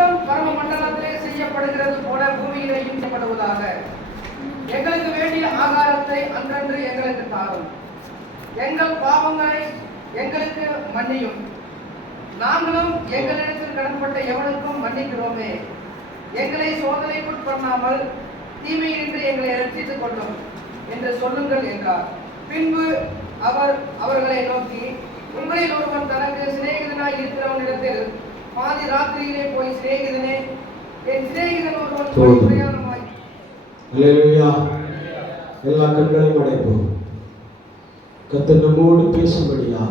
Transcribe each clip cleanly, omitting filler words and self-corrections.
சித்தம் பரம மண்டலத்திலே செய்யப்படுகிறது போல பூமியிலேயும் செய்யப்படுவதாக. எங்களுக்கு வேண்டிய ஆகாரத்தை அன்றன்று எங்களுக்கு தாரும். எங்கள் பாவங்களை எங்களுக்கு மன்னியும், நாங்களும் எங்களிடத்தில் கடன்பட்ட எவனுக்கும் மன்னிக்கிறோமே. எங்களை சோதனைக்குள் பண்ணாமல் தீமையின்றி எங்களை ரட்சித்துக் கொள்ளும் என்று சொல்லுங்கள் என்றார். பின்பு அவர்களை நோக்கி, உங்களில் ஒருவன் தனக்கு சிநேகிதனாய் இருக்கிறவனிடத்தில் பாதி ராத்திரியிலே போய், சிநேகிதனே, என் சிநேகிதன் ஒருவன் பிரயாணமாய். அல்லேலூயா. எல்லா கண்களையும் அடைப்போம். கர்த்தர் நம்மோடு பேசும்படியா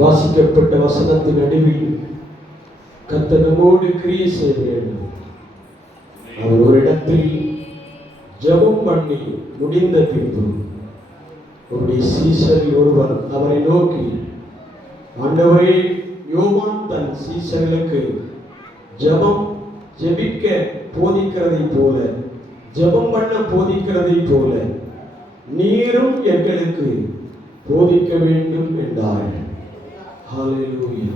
வாசிக்கப்பட்ட வசனத்தின் நடுவில் கர்த்தர் நம்மோடு கிரியை செய்ய வேண்டும். அவர் ஒரு இடத்தில் ஜெபம் பண்ணி முடிந்த பின்பு அவருடைய சீஷரில் ஒருவர் அவரை நோக்கி, ஆண்டவரே, யோவான் தன் சீஷர்களுக்கு ஜெபிக்க போதிக்கிறதை போல, ஜெபம் பண்ண போதிக்கிறதை போல நீரும் எங்களுக்கு போதிக்க வேண்டும் என்றார். ஹல்லேலூயா.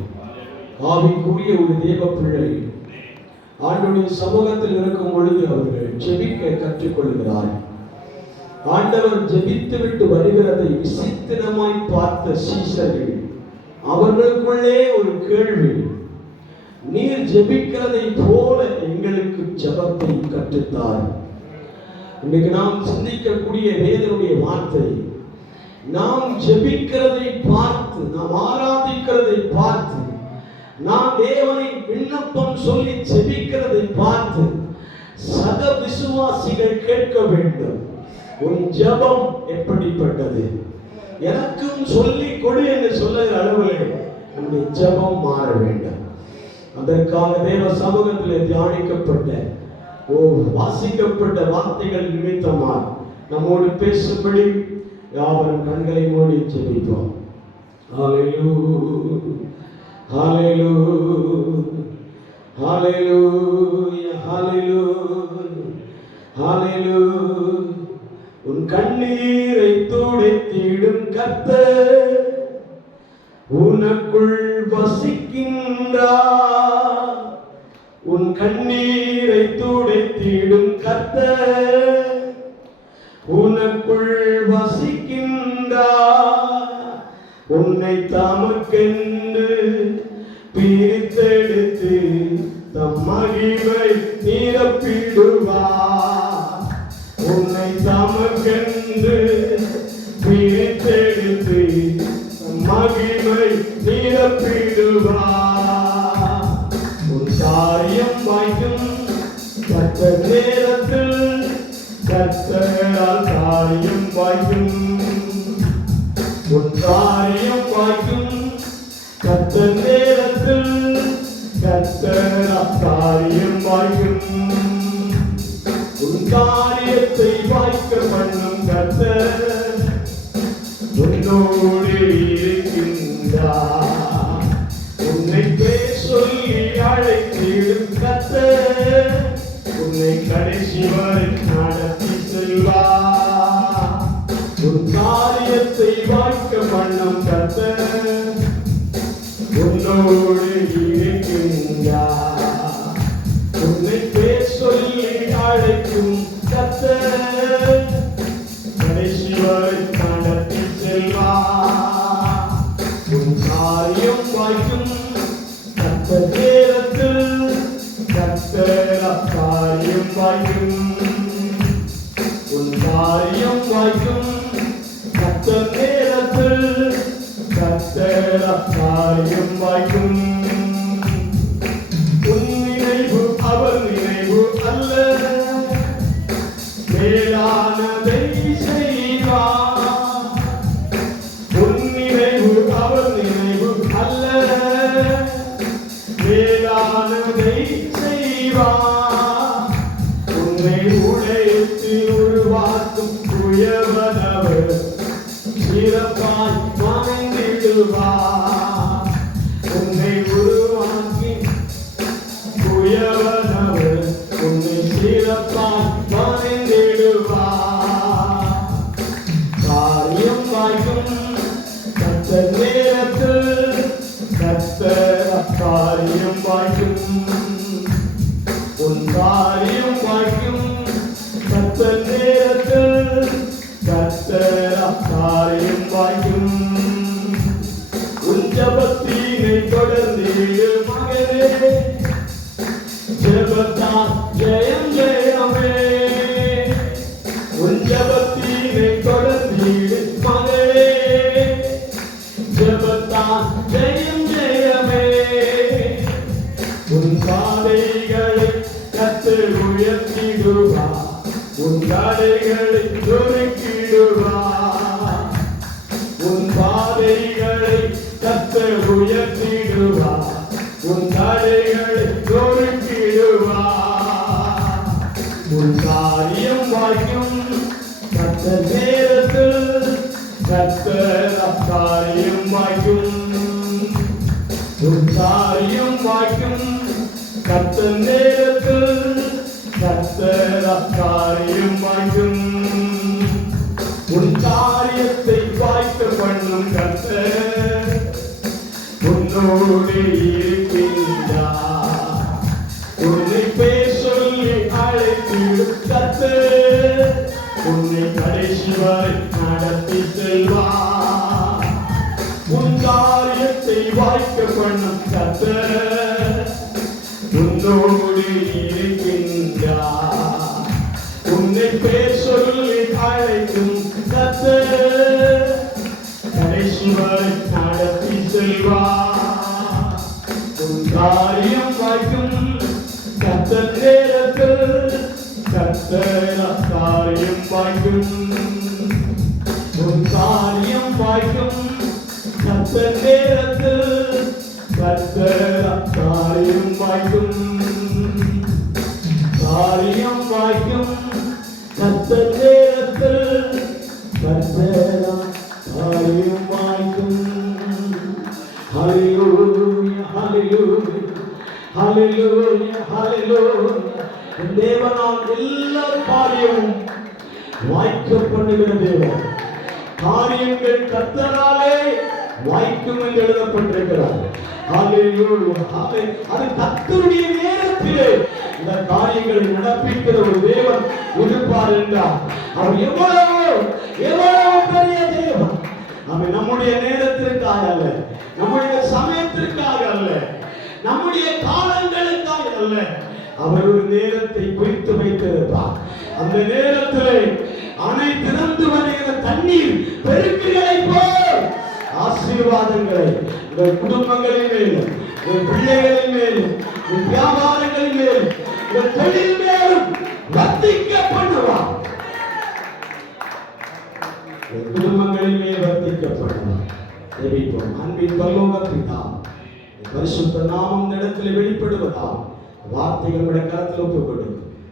ஆவிக்குரிய ஒரு தேவ பிள்ளை ஆண்டவருடைய சமூகத்தில் இருக்கும் பொழுது அவர்கள் ஜெபிக்க கற்றுக்கொள்கிறார். ஆண்டவர் ஜெபித்து விட்டு வருகிறதை விசித்திரமாய் பார்த்த சீஷர்கள் அவர்களுக்குள்ளே ஒரு கேள்வி, நீர் ஜெபிக்கிறதை போல எங்களுக்கு ஜெபத்தை கற்றுத்தார். இன்னைக்கு நாம் சிந்திக்கக்கூடிய வேதனுடைய வார்த்தை, நாம் ஜெபிக்கிறதை பார்த்து, நாம் ஆராதிக்கிறதை பார்த்து, நாம் தேவனை விண்ணப்பம் சொல்லி ஜெபிக்கிறதை பார்த்து சக விசுவாசிகள் கேட்க வேண்டும், உன் ஜெபம் எப்படிப்பட்டது, எனக்கும் சொல்லி கொடு என்று சொல்லுகிற அளவில் உன்னுடைய ஜெபம் மாற வேண்டும். அதற்காக தேவ சமூகத்தில் தியானிக்கப்பட்ட வாசிக்கப்பட்ட வார்த்தைகள் நிமித்தமாக நம்மோடு பேசும்படி யாவரும் கண்களை மூடி ஜெபிப்போம். ஹல்லேலூயா, ஹல்லேலூயா, ஹல்லேலூயா, ஹல்லேலூயா. உன் கண்ணீரை துடைத்திடும் கர்த்தர் உனக்குள் வசிக்கின்றார். உன் கண்ணீரை துடைத்திடும் கர்த்தர் உனக்குள் வசிக்கின்றார். உன்னை தமக்கென்று பிரித்தெடுத்து தம் மகிமை நிரப்பிடுவார். உன்னை தமக்கென்று பிரித்தெடுத்து தம் மகிமை நிரப்பிடுவார். உன் காரியம் வாய்க்கும் கர்த்தர் நேரத்தில், கர்த்தரால் காரியம் வாய்க்கும். உன் காரியம் வாய்க்கும் கர்த்தர் நேரத்தில், கர்த்தரால் காரியம் வாய்க்கும். உன் காரியத்தை வாய்க்க பண்ணும் கர்த்தர் உன்னோடு இருக்கின்றார். உன்னை பேர் சொல்லி அழைத்திடும் கர்த்தர் உன்னை கடைசி வரை நடத்தி செல்வார். உன் காரியத்தை வாய்க்க பண்ணும் கர்த்தர் உன்னோடு இருக்கின்றார். உன்னை பேர் சொல்லி அழைக்கும் கர்த்தர் கடைசி வரை நடத்தி செல்வார். உன் காரியம் வாய்க்கும் கர்த்தர் நேரத்தில், கர்த்தர் காரியம் வாய்க்கும். உன் காரியம் வாய்க்கும் கர்த்தர் நேரத்தில், கர்த்தர் காரியம் வாய்க்கும். உன் நினைவு அவர் நினைவு அல்ல, மேலானதை செய்வார். உன் நினைவு அவர் நினைவு அல்ல, மேலானதை செய்வார். உன்னை உழைத்து உருவாக்கும் குயவனவர் சிறப்பாய் மறைந்திடுவார். உன்னை காரியம் வாய்க்கும், உன் காரியம் வாய்க்கும். கர்த்தர் நேரத்தில் கர்த்தர் காரியம் வாய்க்கும். உன் ஜபத்தினை தொடர்ந்து மகனே, ஜபத்தான் ஜெயம் ஜெயமே. உன் ஜபத்தினை தொடர்ந்து மகனே, ஜபத்தான் ஜெயம் ஜெயமே. உன் பாதைகளை கர்த்தர் உயர்த்திடுவார், உன் தடைகளை நொறுக்கிடுவார். உன் பாதைகளை கர்த்தர் உயர்த்திடுவார், உன் தடைகளை நொறுக்கிடுவார். உன் காரியம் வாய்க்கும். கர்த்தர் நேரத்தில் கர்த்தர் காரியம் வாய்க்கும். உன் காரியம் வாய்க்கும். கர்த்தர் நேரத்தில் கர்த்தர் காரியம் வாய்க்கும். உன் காரியத்தை வாய்க்க பண்ணும் கர்த்தர் உன்னோடு இருக்கின்றார். உன்னை பேர் சொல்லி அழைத்திடும் கர்த்தர் உன்னை கடைசி வரை நடத்தி செல்வார். உன் காரியத்தை வாய்க்க பண்ணும் கர்த்தர் உன்னோடு இருக்கின்றார். உன்னை பேர் சொல்லி அழைக்கும் கர்த்தர் கடைசி வரை நடத்தி செல்வார். உன் காரியம் வாய்க்கும். கர்த்தர் நேரத்தில் கர்த்தர் காரியம் வாய்க்கும். உன் காரியம் வாய்க்கும். கர்த்தர் நேரத்தில் கர்த்தர் காரியம் வாய்க்கும். காரியம் வாய்க்கும். கர்த்தர் நேரத்தில் கர்த்தர் காரியம் வாய்க்கும். ஹல்லேலூயா ஹல்லேலூயா ஹல்லேலூயா ஹல்லேலூயா. தேவனால் எல்லா காரியமும் வாய்க்க பண்ணுகிற தேவன். காரியங்கள் கர்த்தராலே வாய்க்கும் என்று எழுதப்பட்டிருக்கிறார். ஹல்லேலூயா. அது கர்த்தருடைய நேரத்திலே இந்த காரியங்களை நடப்பிக்கிற ஒரு தேவன் இருப்பார் என்றார். அவர் எவ்வளவு பெரிய தேவன். அவன் நம்முடைய நேரத்திற்காக அல்ல, நம்முடைய சமயத்திற்காக அல்ல, நம்முடைய காலங்களுக்காக அல்ல. அவர் ஒரு நேரத்தை குறித்து வைத்திருப்பார். அந்த நேரத்திலே அணை திறந்து வருகிற தண்ணீர் பெருக்குகளை போல் ஆசீர்வாதங்களை உங்கள் குடும்பங்களின் மேலும், உங்கள் பிள்ளைகளின் மேலும், உங்கள் வியாபாரங்களின் மேலும், உங்கள் தொழில் மேலும் வர்த்திக்க பண்ணுவார். உங்கள் குடும்பங்களின் மேல் வர்த்திக்க பண்ணுவார். ஜெபிப்போம். அன்பின் பரலோக பிதா, பரிசுத்த நாமம் இந்த இடத்துல வெளிப்படுவதா வார்த்தைகள் உடைய கரத்தில் ஒப்புக்கொடு.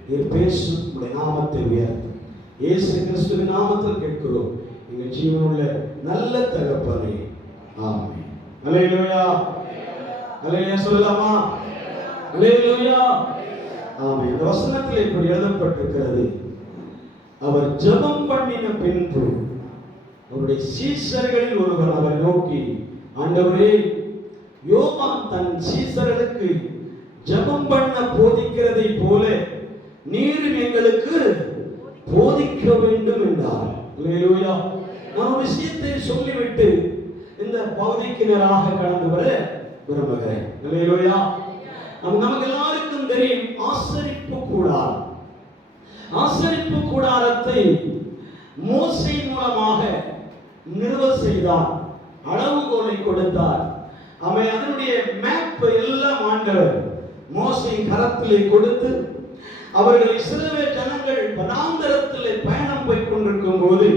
நீர் பேசும் உடைய நாமத்தை உயர்த்து. இயேசு கிறிஸ்துவின் நாமத்தில் கேட்கிறோம் எங்கள் ஜீவனுள்ள நல்ல தகப்பனே, ஆமென். அல்லேலூயா அல்லேலூயா சொல்லலாமா? அல்லேலூயா ஆமென். இந்த வசனத்தில் இப்படி எழுதப்பட்டிருக்கிறது, அவர் ஜெபம் பண்ணின பின்பு அவருடைய சீஷர்களில் ஒருவர் அவரை நோக்கி, ஆண்டவரே, யோவான் தன் சீஷர்களுக்கு ஜெபம் பண்ண போதிக்கிறதை போல நீரும் எங்களுக்கு போதிக்க வேண்டும் என்றார். அல்லேலூயா. நான் ஒரு விஷயத்தை சொல்லிவிட்டு இந்த பகுதிக்கு நேராக கடந்து வர விரும்புகிறேன். அல்லேலூயா. நமக்கு எல்லாருக்கும் தெரியும், ஆசரிப்பு கூடாரம். ஆசரிப்பு கூடாரத்தை மோசே மூலமாக நிறுவ செய்தார். அளவுகோலை கொடுத்தார். அவன் அதனுடைய மேப் எல்லாம் ஆண்டவர் மோசேயின் கரத்திலே கொடுத்து, அவர்கள் இஸ்ரவேல் ஜனங்கள் வனாந்தரத்திலே பயணம் போய் கொண்டிருக்கும் போது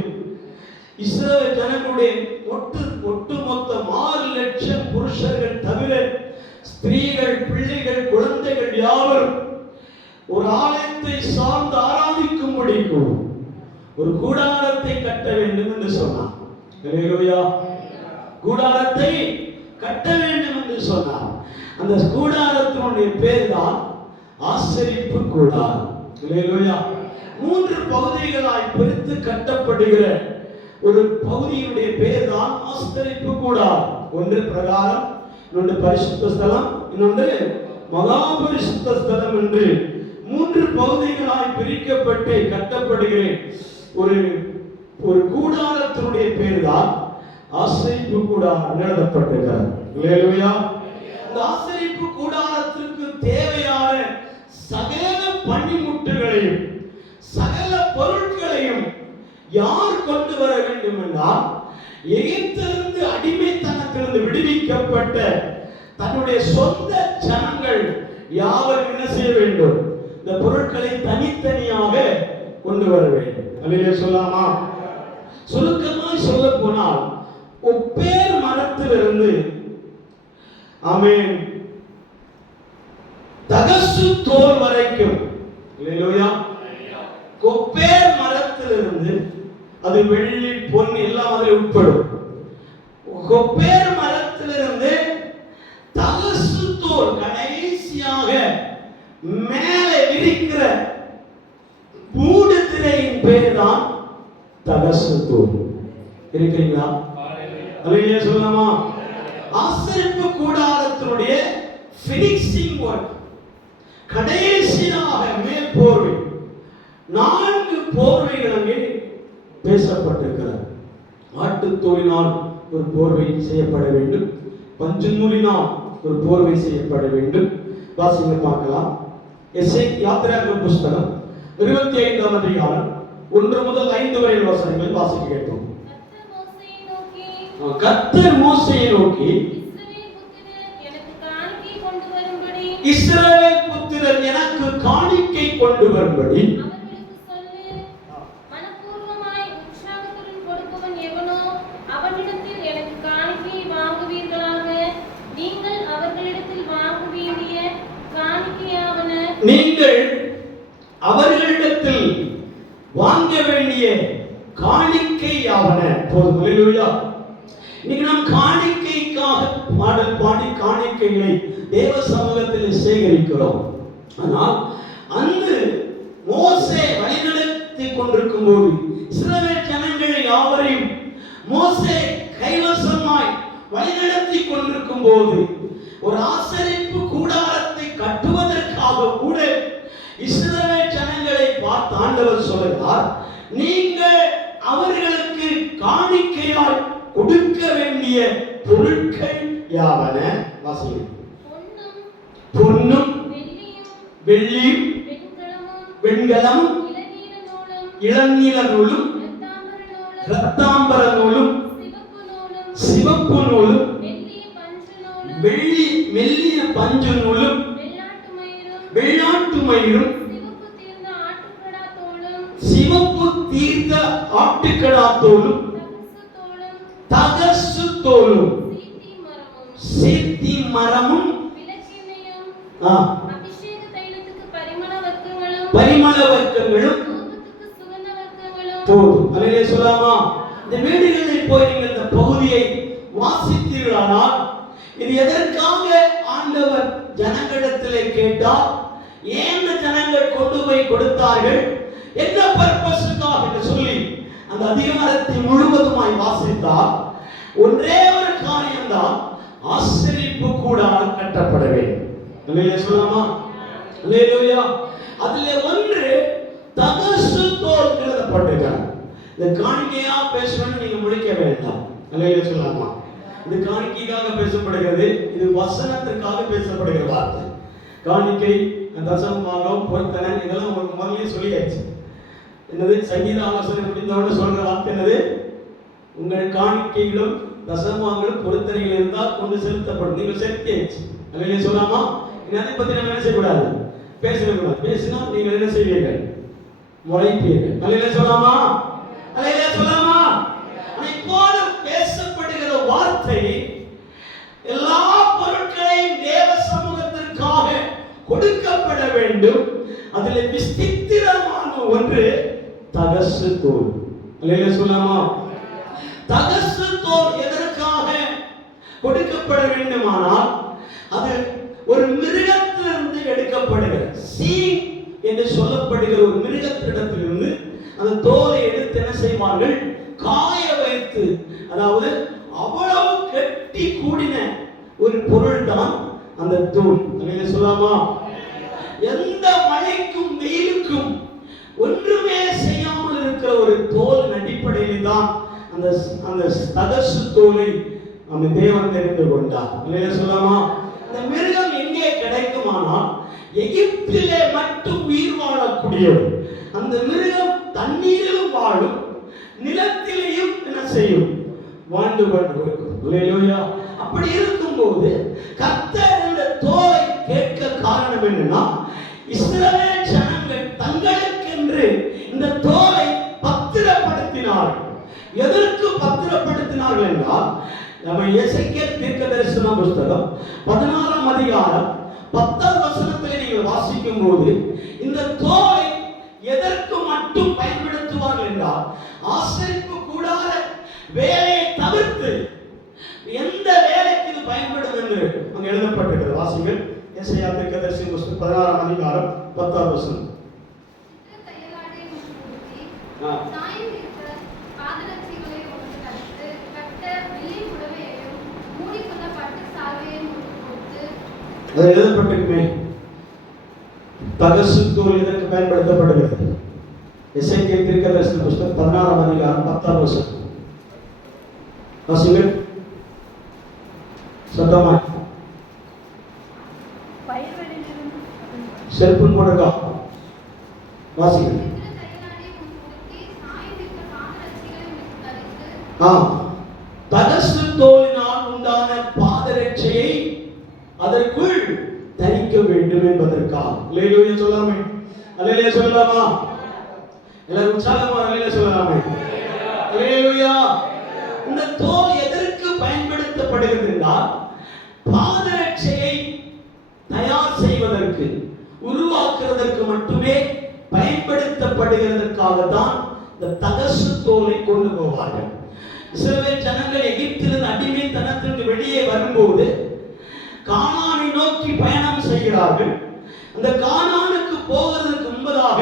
இஸ்ரவேல் ஜனங்களுடைய ஒட்டுமொத்த 6 லட்சம் புருஷர்கள் தவிர ஸ்திரீகள், பிள்ளைகள், குழந்தைகள் யாவரும் ஒரு ஆலயத்தை சார்ந்து ஆராதிக்கும்படிக்கும் ஒரு கூடாரத்தை கட்ட வேண்டும் என்று சொன்னார். அல்லேலூயா. கூடாரத்தை கட்ட வேண்டும் என்று சொன்னார். அந்த கூடாரத்தினுடைய பேர் தான் ஆசரிப்பு கூடாரம். அல்லேலூயா. 3 பகுதிகளாய் பிரித்து கட்டப்படுகிற ஒரு பகுதியுடைய பேர் தான் ஆசரிப்பு கூடாரம். ஒன்று பிரகாரம், இன்னொன்று பரிசுத்த ஸ்தலம், இன்னொன்று மகாபரிசுத்த ஸ்தலம் என்று 3 பகுதிகளாய் பிரிக்கப்பட்டு கட்டப்படுகிற ஒரு கூடாரத்தினுடைய பேர் தான் ஆசரிப்பு கூடாரம் எழுதப்பட்டிருக்கிறது. அல்லேலூயா. இந்த ஆசரிப்பு கூடாரத்திற்கு தேவையான சகல பணிமுட்டுகளையும் சகல பொருட்களையும் யார் கொண்டு வர வேண்டும் என்றால், எகிப்திலிருந்து அடிமைத்தனத்திலிருந்து விடுவிக்கப்பட்ட தன்னுடைய சொந்த ஜனங்கள் யாவரும் என்ன செய்ய வேண்டும்? இந்த பொருட்களை தனித்தனியாக கொண்டு வர வேண்டும். அல்லேலூயா சொல்லாமா? சுருக்கமாய் சொல்ல போனால், ஒப்பேர் மரத்திலிருந்து ஆமென் தகசு தோல் வரைக்கும், அல்லேலூயா, கொப்பேர் மரத்திலிருந்து, அது வெள்ளி பொன் எல்லாம் அதில் உட்படும். கொப்பேர் மரத்திலிருந்து தகசு தோல் கடைசியாக மேலே விரிக்கிற மூடு திரையின் பேர் தான் தகசு தோல். இருக்கிறீங்களா? அல்லேலூயா சொல்லலாமா? ஆசரிப்பு கூடாரத்தினுடைய ஃபினிஷிங் ஒர்க், கடைசியாக மேல் போர்வை, 4 போர்வைகள் அங்கே பேசப்பட்டிருக்கிறது. ஆட்டுத்தோலினால் ஒரு போர்வை செய்யப்பட வேண்டும், பஞ்சு நூலினால் ஒரு போர்வை செய்யப்பட வேண்டும். வாசிங்க பார்க்கலாம். யாத்திராகம புஸ்தகம் 25ஆம் அதிகாரம் 1 முதல் 5 வரை வசனங்களை வாசிக்க கேட்போம். கர்த்தர் மோசேயை நோக்கி, இஸ்ரவேல் புத்திரர் எனக்கு காணிக்கை கொண்டு வரும்படி நீங்கள் அவர்களிடத்தில் வாங்க வேண்டிய காணிக்கையாவன. போதும். அல்லேலூயா. இன்னைக்கு நாம் காணிக்கைக்காக பாடல் பாடி காணிக்கைகளை தேவ சமூகத்தில் சேகரிக்கிறோம். ஆனால் அந்த மோசே வழிநடத்தி கொண்டிருக்கும் போது இஸ்ரவேல் ஜனங்கள் யாவரையும் மோசே கைவசமாய் வழிநடத்தி கொண்டிருக்கும் போது ஒரு ஆசரிப்பு கூடாரத்தை கட்டுவதற்காக கூட இஸ்ரவேல் ஜனங்களை பார்த்து ஆண்டவர் சொல்கிறார், நீங்கள் அவர்களுக்கு காணிக்கையாய் கொடுக்க வேண்டிய பொருட்கள் யாவன? வாசிங்க. பொன்னும் வெள்ளியும் வெண்கலமும் இளநீல நூலும் இரத்தாம்பர நூலும் சிவப்பு நூலும் மெல்லிய பஞ்சு நூலும் வெள்ளாட்டு மயிரும் சிவப்பு தீர்த்த ஆட்டுக்கடா தோலும் தகசு தோலும் சீத்தி மரமும் பரிமள வர்க்கங்களும் போதும். அல்லேலூயா சொல்லாமா? இந்த வீடுகளில் போய் நீங்கள் இந்த பகுதியை வாசித்தீர்களானால், இது எதற்காக ஆண்டவர் ஜனங்களிடத்திலே கேட்டார், ஏன் ஜனங்கள் கொண்டு போய் கொடுத்தார்கள், என்ன பர்பஸுக்காக என்று சொல்லி அந்த அதிகாரத்தை முழுவதுமாய் வாசித்தார். ஒரே ஒரு காரியம்தான், ஆசரிப்பு கூடாரம் கட்டப்பட வேண்டும். அல்லேலூயா சொல்லாமா? அல்லேலூயா. அதிலே ஒன்று தகசு தோல் எழுதப்பட்டிருக்கிறது. இந்த காணிக்கையா பேசணும்னு நீங்க முடிக்க வேண்டாம். அல்லேலூயா சொல்லாமா? இது காணிக்கைக்காக பேசப்படுகிறது, இது வசனத்திற்காக பேசப்படுகிற வார்த்தை. காணிக்கை, தசமபாகம், பொருத்தனை இதெல்லாம் உங்களுக்கு முதல்லயே சொல்லியாச்சு. என்னது? சங்கீத ஆலோசனை முடிந்தவுடனே சொல்ற வார்த்தை என்னது? உங்கள் காணிக்கைகளும் தசமபாகங்களும் பொருத்தனைகள் இருந்தால் கொண்டு செலுத்தப்படும். நீங்கள் செலுத்தியாச்சு. அல்லேலூயா சொல்லாமா? அதை பத்தி நம்ம என்ன செய்யக்கூடாது, பேசக்கூடாது. பேசினா நீங்கள் என்ன செய்வீர்கள்? முறைப்பீர்கள். அல்லேலூயா சொல்லாமா? அல்லேலூயா சொல்லாமா? இப்போது பேசப்படுகிற வார்த்தை எல்லா பொருட்களையும் தேவ சமூகத்திற்காக கொடுக்கப்பட வேண்டும். அதில் விசித்திரமான ஒன்று தகசு தோல். அல்லேலூயா சொல்லாமா? தகசு தோல் எதற்காக கொடுக்கப்பட வேண்டுமானால், அது ஒரு மிருகத்திலிருந்து எடுக்கப்படுகிற சீங் என்று சொல்லப்படுகிற ஒரு மிருகத்திடத்திலிருந்து அந்த தோலை எடுத்து என்ன செய்வார்கள்? காய வைத்து, அதாவது அவ்வளவு கட்டி கூடின ஒரு பொருள் தான் அந்த தூண். அல்லேலூயா சொல்லாமா? எந்த மழைக்கும் வெயிலுக்கும் ஒன்றுமே செய்யாமல் இருக்கிற ஒரு தோல் அடிப்படையில் தான் அந்த தகசு தோலை நம்ம தேவன் தெரிந்து கொண்டார். அல்லேலூயா சொல்லாமா? இந்த மிருகம் எங்கே கிடைக்குமானால் எகிப்திலே மட்டும் உயிர் வாழக்கூடியது. அந்த மிருகம் தண்ணீரிலும் வாழும், நிலத்திலேயும் என்ன செய்யும்? வாழ்ந்து கொண்டிருக்கும். அல்லேலூயா. அப்படி இருக்கும்போது கர்த்தர் இந்த தோலை கேட்க காரணம் என்னன்னா, இஸ்ரவேல் ஜனங்கள் தங்களுக்கென்று இந்த தோலை பத்திரப்படுத்தினார்கள். எதற்கு பத்திரப்படுத்தினார்கள் என்றால், நம்ம எசேக்கியேல் தீர்க்கதரிசன புத்தகம் 16ஆம் அதிகாரம் 10ஆம் வசனத்தில் நீங்கள் வாசிக்கும் போது இந்த தோலை எதற்கு மட்டும் பயன்படுத்துவார்கள் என்றால், ஆசரிப்பு கூடாத வேலையை தவிர்த்து எந்த வேலைக்கு இது பயன்படும் என்று அங்கு எழுதப்பட்டிருக்கிறது. வாசிங்கள். எசேக்கியா தீர்க்கதரிசன புத்தகம் 16ஆம் அதிகாரம் 10ஆம் வசனம். அது எழுதப்பட்டிருக்குமே. தகசு தோல் இதற்கு பயன்படுத்தப்படுகிறது. எசேக்கியேல் தீர்க்கதரிசன புத்தகம் 16ஆம் அதிகாரம் 10ஆம் வசனம். வாசிங்கள். சத்தமா செல்போன் போடுங்க. வாசிங்கள். தகசு தோலினால் உண்டான பாதரட்சையை அதற்குள் தரிக்க வேண்டும் என்பதற்காக. அல்லேலூயா சொல்லாமே? அல்லேலூயா சொல்லலாமா? எல்லாரும் உற்சாகமா அல்லேலூயா சொல்லலாமே? அல்லேலூயா. இந்த தோல் எதற்கு பயன்படுத்தப்படுகிறது என்றால், பாதரட்சையை தயார் செய்வதற்கு, உருவாக்குவதற்கு மட்டுமே பயன்படுத்தப்படுகிறதற்காக தான் இந்த தகசு தோலை கொண்டு போவார்கள். இஸ்ரவேல் ஜனங்கள் எகிப்திலிருந்து அடிமைத்தனத்திற்கு வெளியே வரும்போது கானானை நோக்கி பயணம் செய்கிறார்கள். அந்த கானானுக்கு போவதற்கு முன்பதாக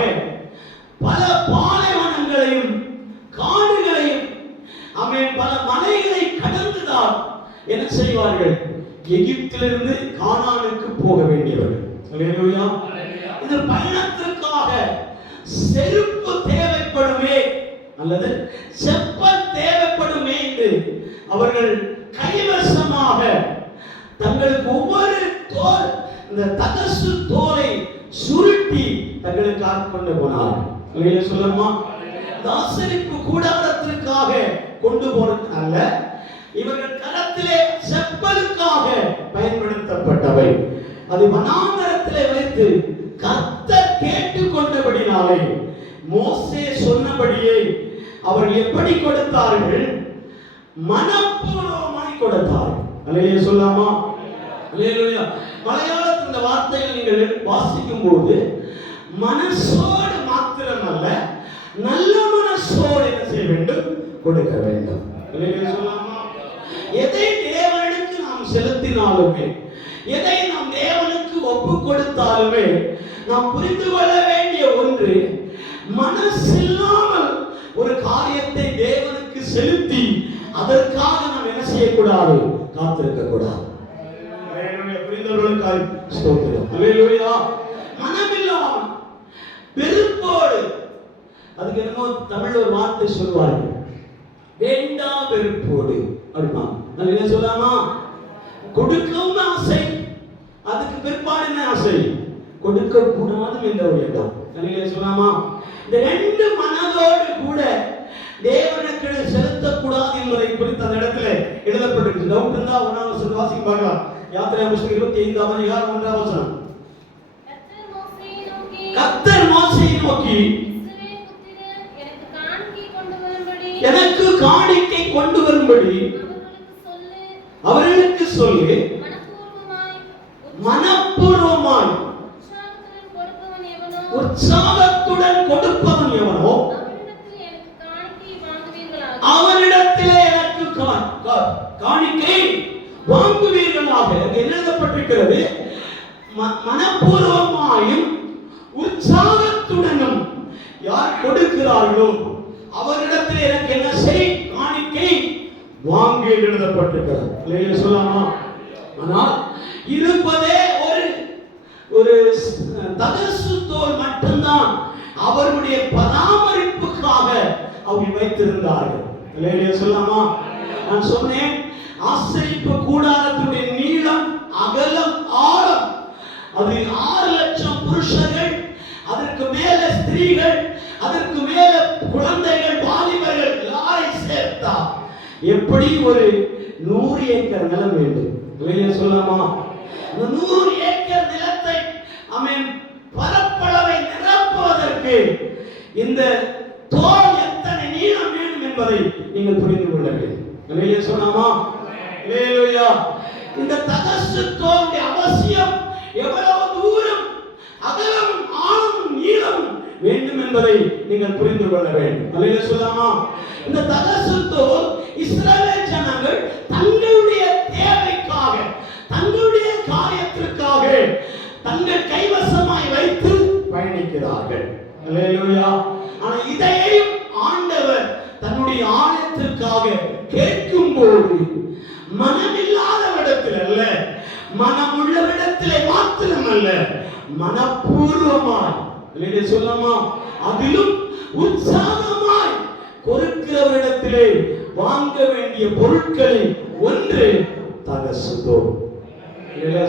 பல பாலைவனங்களையும் காடுகளையும் பல மலைகளை கடந்துதான் என்ன செய்வார்கள்? எகிப்திலிருந்து கானானுக்கு போக வேண்டியவர்கள். அல்லேலூயா. இந்த பயணத்திற்காக செருப்பு தேவைப்படுமே அல்லது செப்பல் தேவைப்படுமே என்று அவர்கள் கைவசமாக தங்களுக்கு ஒவ்வொரு தோல், இந்த தகசு தோலை சுருட்டி தங்களுக்காக கொண்டு போனார்கள். அல்லேலூயா சொல்லலாமா? ஆசரிப்பு கூடாரத்திற்காக கொண்டு போனது அல்ல, இவர்கள் கரத்திலே செப்பலுக்காக பயன்படுத்தப்பட்டவை. அது வனாந்தரத்திலே வைத்து கர்த்தர் கேட்டுக்கொண்டபடினாலே மோசே சொன்னபடியே அவர்கள் எப்படி கொடுத்தார்கள்? மனப்பூர்வமாய் கொடுத்தார்கள். அல்லேலூயா சொல்லாமா? அல்லேலூயா. மலையாளத்தில் இந்த வார்த்தைகள் நீங்கள் வாசிக்கும் போது மனசோடு மாத்திரம் அல்ல, நல்ல மனசோடு என்ன செய்ய வேண்டும்? கொடுக்க வேண்டும். அல்லேலூயா சொல்லாமா? எதை தேவனுக்கு நாம் செலுத்தினாலுமே, எதை நாம் தேவனுக்கு ஒப்பு கொடுத்தாலுமே நாம் புரிந்து கொள்ள வேண்டிய ஒன்று, மனசில்லாமல் ஒரு காரியத்தை தேவனுக்கு செலுத்தி அதற்காக நாம் என்ன செய்யக்கூடாது? காத்திருக்க கூடாது. புரிந்தவர்களுக்காக ஸ்தோத்திரம். அல்லேலூயா. மனமில்லாமல் வெறுப்போடு, அதுக்கு என்னமோ தமிழ்ல ஒரு வார்த்தை சொல்வார்கள், வேண்டா வெறுப்போடு அப்படிமா. நான் என்ன சொல்லாமா? கொடுக்கவும் ஆசை, அதுக்கு பிற்பாடு என்ன ஆசை? கொடுக்க கூடாது என்ற ஒரு இடம். அல்லேலூயா சொல்லாமா? இந்த ரெண்டு மனதோடு கூட தேவனுக்கு செலுத்தக்கூடாது என்பதை குறித்து அந்த இடத்துல எழுதப்பட்டிருக்கு. டவுட் இருந்தா 1ஆம் வசனம் வாசிக்க பார்க்கலாம். யாத்திரை புத்தகம் 25ஆம் அதிகாரம் 1ஆம் வசனம். கர்த்தர் மோசேயை நோக்கி, எனக்கு காணிக்கை கொண்டு வரும்படி அவர்களுக்கு சொல்லு, மனப்பூர்வமாய் உற்சாகத்துடன் கொடுப்பவன் எவனோ அவனிடத்திலே எனக்கு காணிக்கை வாங்குவீர்களாக. எழுதப்பட்டிருக்கிறது, மனப்பூர்வமாயும் உற்சாகத்துடனும் யார் கொடுக்கிறார்களோ அவரிடத்திலே எனக்கு என்ன செய்? காணிக்கை வாங்கி எழுதப்பட்டிருக்கிறது. சொல்லாமா? ஆனால் இருப்பதே ஒரு தகசு தோல் மட்டும்தான் அவருடைய பராமரிப்புக்காக அவங்க வைத்திருந்தார்கள். சொல்லாமா? நான் சொன்னேன், ஆசரிப்பு கூடாரத்துடைய நீளம், அகலம், ஆழம் அது 6 லட்சம் புருஷர்கள், அதற்கு மேல ஸ்திரீகள், அதற்கு மேல குழந்தைகள், வாலிபர்கள் எல்லாரையும் சேர்த்தா எப்படி ஒரு 100 ஏக்கர் நிலம் வேண்டும். சொல்லாமா? 100 ஏக்கர் நிலத்தை பரப்பளவை நிரப்புவதற்கு இந்த தோல் எத்தனை நீளம் வேண்டும் என்பதை நீங்கள் புரிந்து கொள்ள வேண்டும். சொல்லாமா? இந்த தகசு தோலுடைய அவசியம் எவ்வளவு தூரம் அகலம், ஆழம், நீளம் வேண்டும் என்பதை நீங்கள் புரிந்து கொள்ள வேண்டும். சொல்லாமா? இந்த தகசு தோல் இஸ்ரவேல் ஜனங்கள் தங்களுடைய தேவைக்காக, தங்களுடைய காரியத்திற்காக தங்கள் கைவசமாய் வைத்து பயணிக்கிறார்கள். ஆனா இதையும் ஆண்டவர் தன்னுடைய ஆலயத்திற்காக கேட்கும் போது மனமில்லாதவிடத்தில் அல்ல, மனமுள்ளவிடத்திலே மாத்திரம் அல்ல, மனப்பூர்வமாய் சொல்லாமா, அதிலும் உற்சாகமாய் கொடுக்கிறவரிடத்திலே வாங்க வேண்டிய பொருட்களில் ஒன்று தகசு தோல்.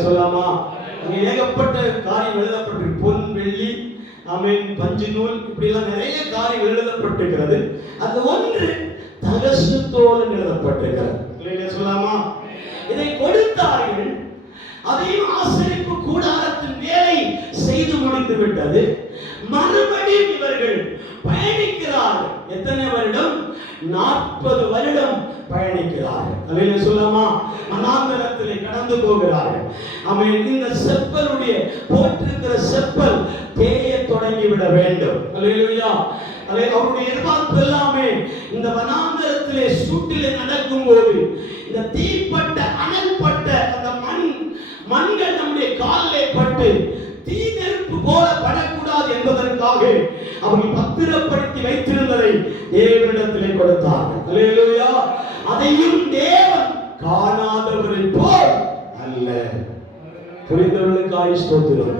சொல்லாமா? ஏகப்பட்ட காரியம் எழுதப்பட்டு, பொன், வெள்ளி, பஞ்சு நூல், இப்படி எல்லாம் நிறைய காரியம் எழுதப்பட்டிருக்கிறது. அது ஒன்று தகசு தோல் எழுதப்பட்டிருக்கிறது. சொல்லாமா? இதை கொடுத்தார்கள். அதையும் ஆசரிப்பு கூடாரத்தின் வேலை செய்து முடிந்து விட்டது. மறுபடியும் இவர்கள் பயணிக்கிறார்கள். எத்தனை வருடம்? 40 வருடம் பயணிக்கிறார்கள். சொல்லாமா? அநாந்தரத்திலே கடந்து போகிறார்கள். இந்த செப்பலுடைய போட்டிருக்கிற செப்பல் தேய தொடங்கிவிட வேண்டும். அவருடைய எதிர்பார்ப்பு எல்லாமே இந்த வனாந்தரத்திலே சூட்டிலே நடக்கும் போது இந்த தீப்பட்ட, அனல்பட்ட அந்த மண்கள் நம்முடைய காலிலே பட்டு தீ நெருப்பு போல படக்கூடாது என்பதற்காக அவர்கள் பத்திரப்படுத்தி வைத்திருந்ததை தேவனிடத்திலே கொடுத்தார்கள். அதையும் தேவன் காணாதவரை போல் அல்ல. புரிந்தவர்களுக்காக ஸ்தோத்திரம்.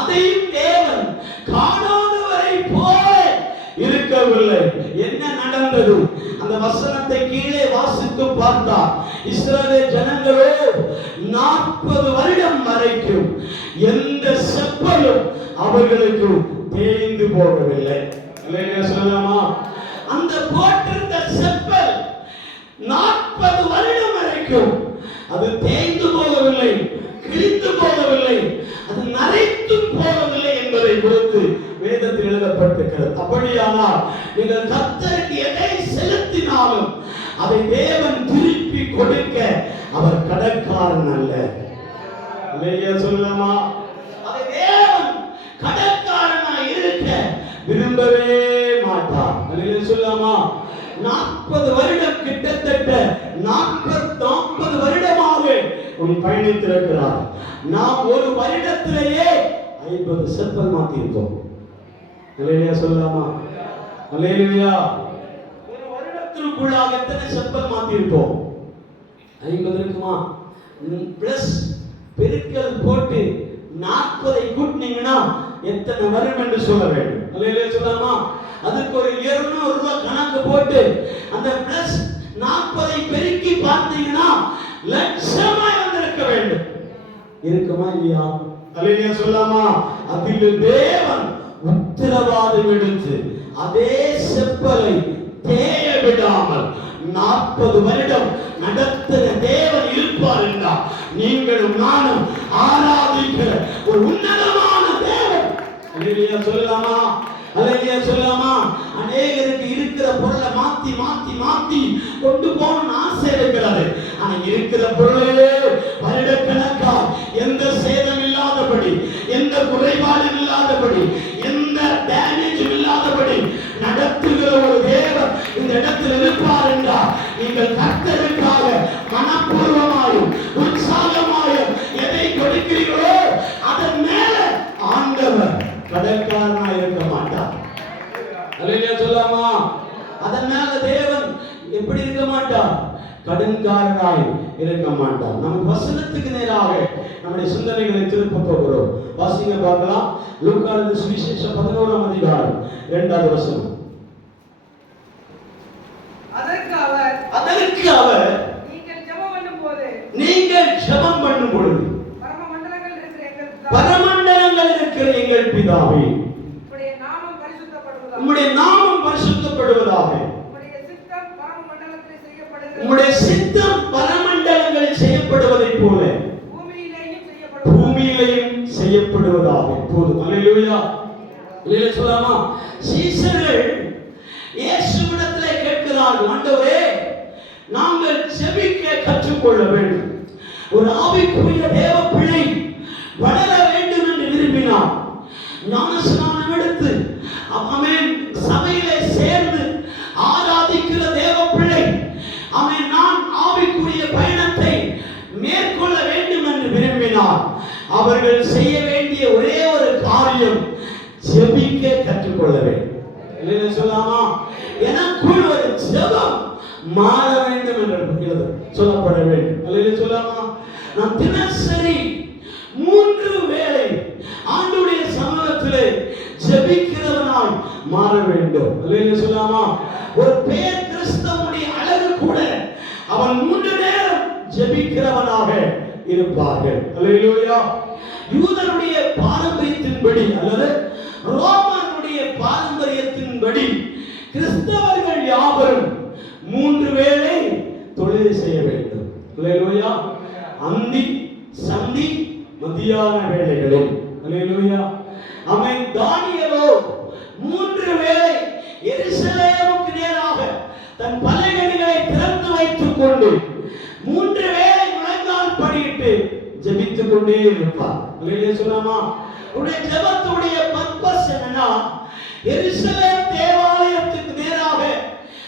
அதையும் தேவன் காணாதவரை போல இருக்கவில்லை. என்ன நடந்தது? அந்த வசனத்தை கீழே வாசித்து பார்த்தார். இஸ்ரவேல் ஜனங்களோ 40 வருடம் வரைக்கும் எந்த செப்பலும் அவர்களுக்கு தேய்ந்து போகவில்லை. சொல்லலாமா? அந்த போட்டிருந்த செப்பல் 40 வருடம் வரைக்கும் அது தேய்ந்து போகவில்லை, கிழிந்து போகவில்லை, அது நரைத்தும் போகவில்லை என்பதை குறித்து வேதத்தில் எழுதப்பட்டிருக்கிறது. அப்படியானால் நீங்கள் கர்த்தருக்கு எதை செலுத்தினாலும் அதை தேவன் திருப்பி கொடுக்க அவர் கடற்காரன் அல்ல. சொல்லலாமா? அதை தேவன் கடற்காரனாய் இருக்க விரும்பவே மாட்டார். சொல்லலாமா? 40 வருடம், கிட்டத்தட்ட 40 வருடமாக பயணித்திருக்கிறார். நாம் ஒரு வருடத்திலேயே 50 செப்பல் மாத்திருக்கோம். சொல்லலாமா? ஒரு வருடத்திற்குள்ளாக எத்தனை செப்பல் மாத்திருப்போம்? 50 இருக்குமா? பிளஸ் பெருக்கல் போட்டு 40 கூட்டினீங்கன்னா எத்தனை வரும் என்று சொல்ல வேண்டும். சொல்லலாமா? அதுக்கு ஒரு 200 ரூபாய் கணக்கு போட்டு அந்த பிளஸ் 40 பெருக்கி பார்த்தீங்கன்னா லட்சமாய் வந்திருக்க வேண்டும். இருக்குமா இல்லையா? சொல்லலாமா? அதில் தேவன் உத்தரவாதம் எடுத்து அதே செப்பலை தேய விடாமல் 40 வருடம் நடத்தின தேவன் இருப்பார் என்றால் நீங்களும் நானும் ஆராதிக்கிற ஒரு உன்னதமான தேவன். சொல்லலாமா? சொல்லலாமா? அநேகருக்கு இருக்கிற பொருளை மாத்தி மாத்தி மாத்தி கொண்டு போகணும்னு ஆசை இருக்கிறது. ஆனா இருக்கிற பொருளையே வருடக்கணக்கா எந்த சேதம் இல்லாதபடி, எந்த குறைபாடும் இல்லாதபடி, எந்த டேமேஜும் இல்லாதபடி நடத்துகிற ஒரு தேவன் இந்த இடத்தில் இருப்பார் என்றால் நீங்கள் கர்த்தருக்காக மனப்பூர்வமாயும் உற்சாகமாயும் எதை கொடுக்கிறீர்களோ அதன் மேல ஆண்டவர் கடற்காரனாய் இருக்க மாட்டார். சொல்லாமா? அதனால தேவன் எப்படி இருக்க மாட்டார்? கடன்காரனாய் இருக்க மாட்டார். நம்ம வசனத்துக்கு நேராக நம்முடைய சிந்தனைகளை திருப்ப போகிறோம். வாசிங்க பார்க்கலாம். லூக்கா எழுதின சுவிசேஷம் 11ஆம் அதிகாரம் 2வது வசனம். அதற்கு அவர் நீங்கள் ஜெபம் பண்ணும் பொழுது பரமண்டலங்கள் இருக்கிற எங்கள் பிதாவே, உம்முடைய நாமம் பரிசுத்தப்படுவதாக, உம்முடைய சித்தம் பரமண்டலங்களில் செய்யப்படுவதைப் போல பூமியிலேயும் செய்யப்படுவதாக. போதும். அல்லேலூயா. அல்லேலூயா சொல்லலாமா? சீஷர்கள் இயேசுவிடத்திலே கேட்கிறார்கள், ஆண்டவரே, நாங்கள் ஜெபிக்க கற்றுக்கொள்ள வேண்டும். ஒரு ஆவிக்குரிய தேவ பிள்ளை வளர வேண்டும் என்று விரும்பினார். ஞானஸ்நானம் எடுத்து ஆமென் சபையிலே சேர்ந்து ஆராதிக்கிற தேவ பிள்ளை ஆமென் நான் ஆவிக்குரிய பயணத்தை மேற்கொள்ள வேண்டும் என்று விரும்பினார். அவர்கள் செய்ய வேண்டிய ஒரே ஒரு காரியம் ஜெபிக்க கற்றுக்கொள்ள வேண்டும். இல்லையா சொல்லாமா? எனக்குள் ஒரு ஜெபம் மாற வேண்டும் என்று சொல்லப்பட வேண்டும். இல்லையா சொல்லாமா? நான் தினசரி 3 வேளை ஆண்டவருடைய சமூகத்திலே ஜெபிக்கிறவனாய் மாற வேண்டும். இல்லையா சொல்லாமா? ஒரு பேர் கிறிஸ்தவனுடைய அழகு கூட அவன் 3 நேரம் ஜெபிக்கிறவனாக இருப்பார்கள். அல்லேலூயா. யூதருடைய பாரம்பரியத்தின்படி அல்லது ரோமனுடைய பாரம்பரியத்தின்படி கிறிஸ்தவர்கள் யாவரும் 3 வேளை தொழுகை செய்ய வேண்டும். அல்லேலூயா. அந்தி, சந்தி, மத்தியான வேளைகளில். அல்லேலூயா. அவன் தானியேலோ 3 வேளை எருசலேமுக்கு நேராக தன் பலகணிகளை திறந்து வைத்துக் கொண்டு 3 வேளை முழங்கால் படியிட்டு ஜெபித்துக் கொண்டே இருப்பார். அல்லேலூயா சொல்லாமா? உடைய ஜெபத்துடைய பர்பஸ் என்னன்னா, எருசலேம் தேவாலயத்துக்கு நேராக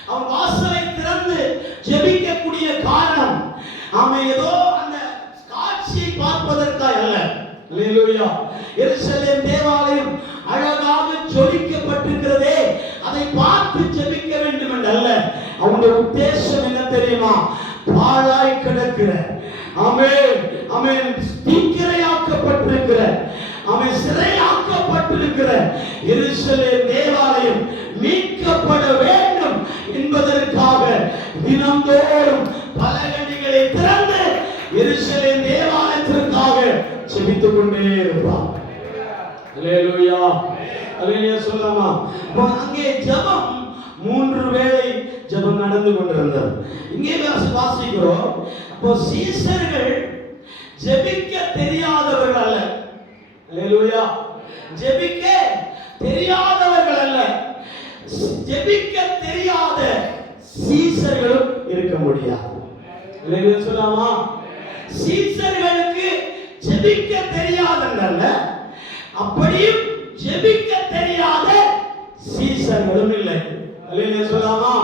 அவன் வாசலை திறந்து ஜெபிக்கக்கூடிய காரணம் அவன் ஏதோ அந்த காட்சியை பார்ப்பதற்காக அல்ல. அல்லேலூயா. எருசலேம் தேவாலயம் அழகாக ஜொலிக்கப்பட்டிருக்கிறதே, அதை பார்த்து ஜெபிக்க வேண்டும் என்று அல்ல. அவனுடைய உத்தேசம் என்ன தெரியுமா? பாழாய் கிடக்கிற ஆமென் ஆமென் தீக்கிரையாக்கப்பட்டிருக்கிற ஆமென் சிறையாக்கப்பட்டிருக்கிற எருசலேம் தேவாலயம் மீட்கப்பட வேண்டும் என்பதற்காக தினந்தோறும் பலகணிகளை திறந்து எருசலேம் தேவாலயத்திற்காக ஜெபித்துக் கொண்டே இருப்பார். அல்லேலூயா. அல்லேலூயா சொல்லலாமா? அங்கே ஜெபம் 3 வேளை ஜெபம் நடந்து கொண்டிருந்தது. இங்கே வாசிக்கிறோம். அப்போ சீஷர்கள் ஜெபிக்க தெரியாதவர்கள் அல்ல. அல்லேலூயா. ஜெபிக்க தெரியாதவர்கள் அல்ல, ஜெபிக்க தெரியாத சீஷர்களும் இருக்க முடியாது. அல்லேலூயா சொல்லலாமா? சீஷர்களுக்கு ஜெபிக்க தெரியாதல்ல, அப்படியும் ஜெபிக்க தெரியாத சீஷர்களும் இல்லை. அல்லேலூயா சொல்லலாமா?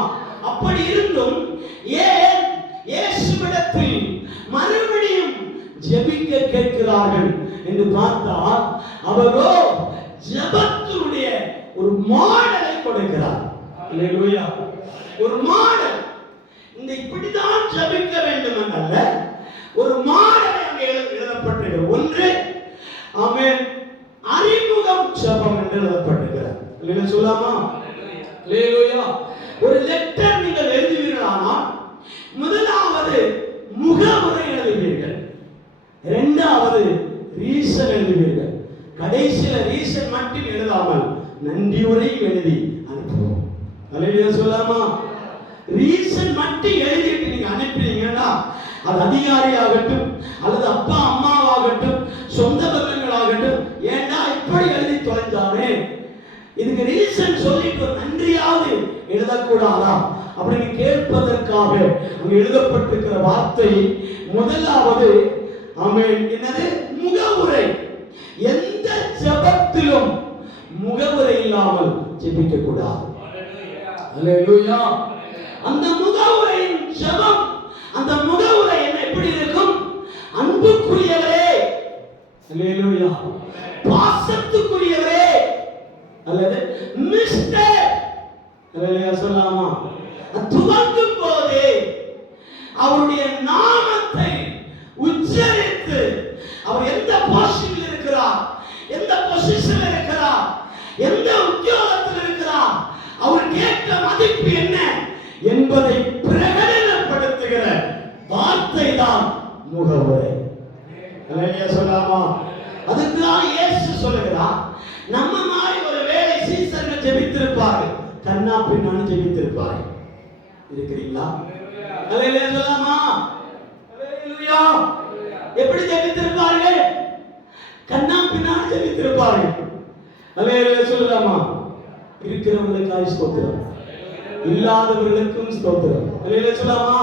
அப்படி இருந்தும் ஏன் இயேசுவிடத்தில் மறுபடியும் ஜெபிக்க கேட்கிறார்கள் என்று பார்த்தால், அவரோ ஜெபத்துடைய ஒரு மாடலை கொடுக்கிறார். அல்லேலூயா. ஒரு மாடல். இந்த இப்படிதான் ஜெபிக்க வேண்டும் என்றல்ல, ஒரு மாடலை அங்கே எழுதப்பட்டிருக்கிறது. ஒன்று ஆமென் அறிமுகம் ஜெபம் என்று எழுதப்பட்டிருக்கிறது. இல்லையா சொல்லாமா? அல்லேலூயா. ஒரு லெட்டர் நீங்கள் எழுதுவீர்களானால் முதலாவது முகவுரை எழுதுவீர்கள், இரண்டாவது ரீசன் எழுதுவீர்கள், கடைசியில ரீசன் மட்டும் எழுதாமல் நன்றியுரை எழுதி அனுப்புவோம். அல்லேலூயா சொல்லாமா? ரீசன் மட்டும் எழுதிட்டு நீங்க அனுப்பினீங்கன்னா அது அதிகாரியாகட்டும் அல்லது அப்பா அம்மாவாகட்டும் சொந்த பந்தங்களாகட்டும், ஏண்டா இப்படி எழுதி தொலைஞ்சானே, இதுக்கு ரீசன் சொல்லிட்டு நன்றியாவது எழுதக்கூடாதா அப்படின்னு கேட்பதற்காக அங்கு எழுதப்பட்டிருக்கிற வார்த்தை முதலாவது ஆமென் என்னது? முகவுரை. எந்த ஜெபத்திலும் முகவுரை இல்லாமல் ஜெபிக்க கூடாது. அல்லேலூயா. அந்த முகவுரையின் ஜெபம், அந்த முகவுரை என்ன எப்படி இருக்கும்? அன்புக்குரியவரே, அல்லேலூயா, பாசத்துக்குரியவரே அல்லது மிஸ்டர், அல்லேலூயா சொல்லலாமா? துவங்கும் போதே அவருடைய நாமத்தை உச்சரித்து அவர் எந்த பாஷையில் இருக்கிறார், பொசிஷன்ல இருக்கிறார், எந்த உத்தியோகத்தில் இருக்கிறார், அவர் கேட்ட மதிப்பு என்ன என்பதை பிரகடனப்படுத்துகிற வார்த்தை தான் முகவுரை. அல்லேலூயா சொல்லாமா? அதுதான் இயேசு சொல்லுகிறார். நம்ம மாதிரி ஒரு வேளை சீசர்கள் ஜெபித்திருப்பார்கள், கண்ணா பின்னான்னு ஜெபித்திருப்பார்கள். இருக்கிறீங்களா? அல்லேலூயா சொல்லாமா? அல்லேலூயா. எப்படி ஜெபித்திருப்பார்கள்? கண்ணா பின்னான்னு ஜெபித்திருப்பார்கள். அல்லேலூயா சொல்லலாமா? இருக்கிறவர்களுக்காக ஸ்தோத்திரம், இல்லாதவர்களுக்கும் ஸ்தோத்திரம். அல்லேலூயா சொல்லலாமா?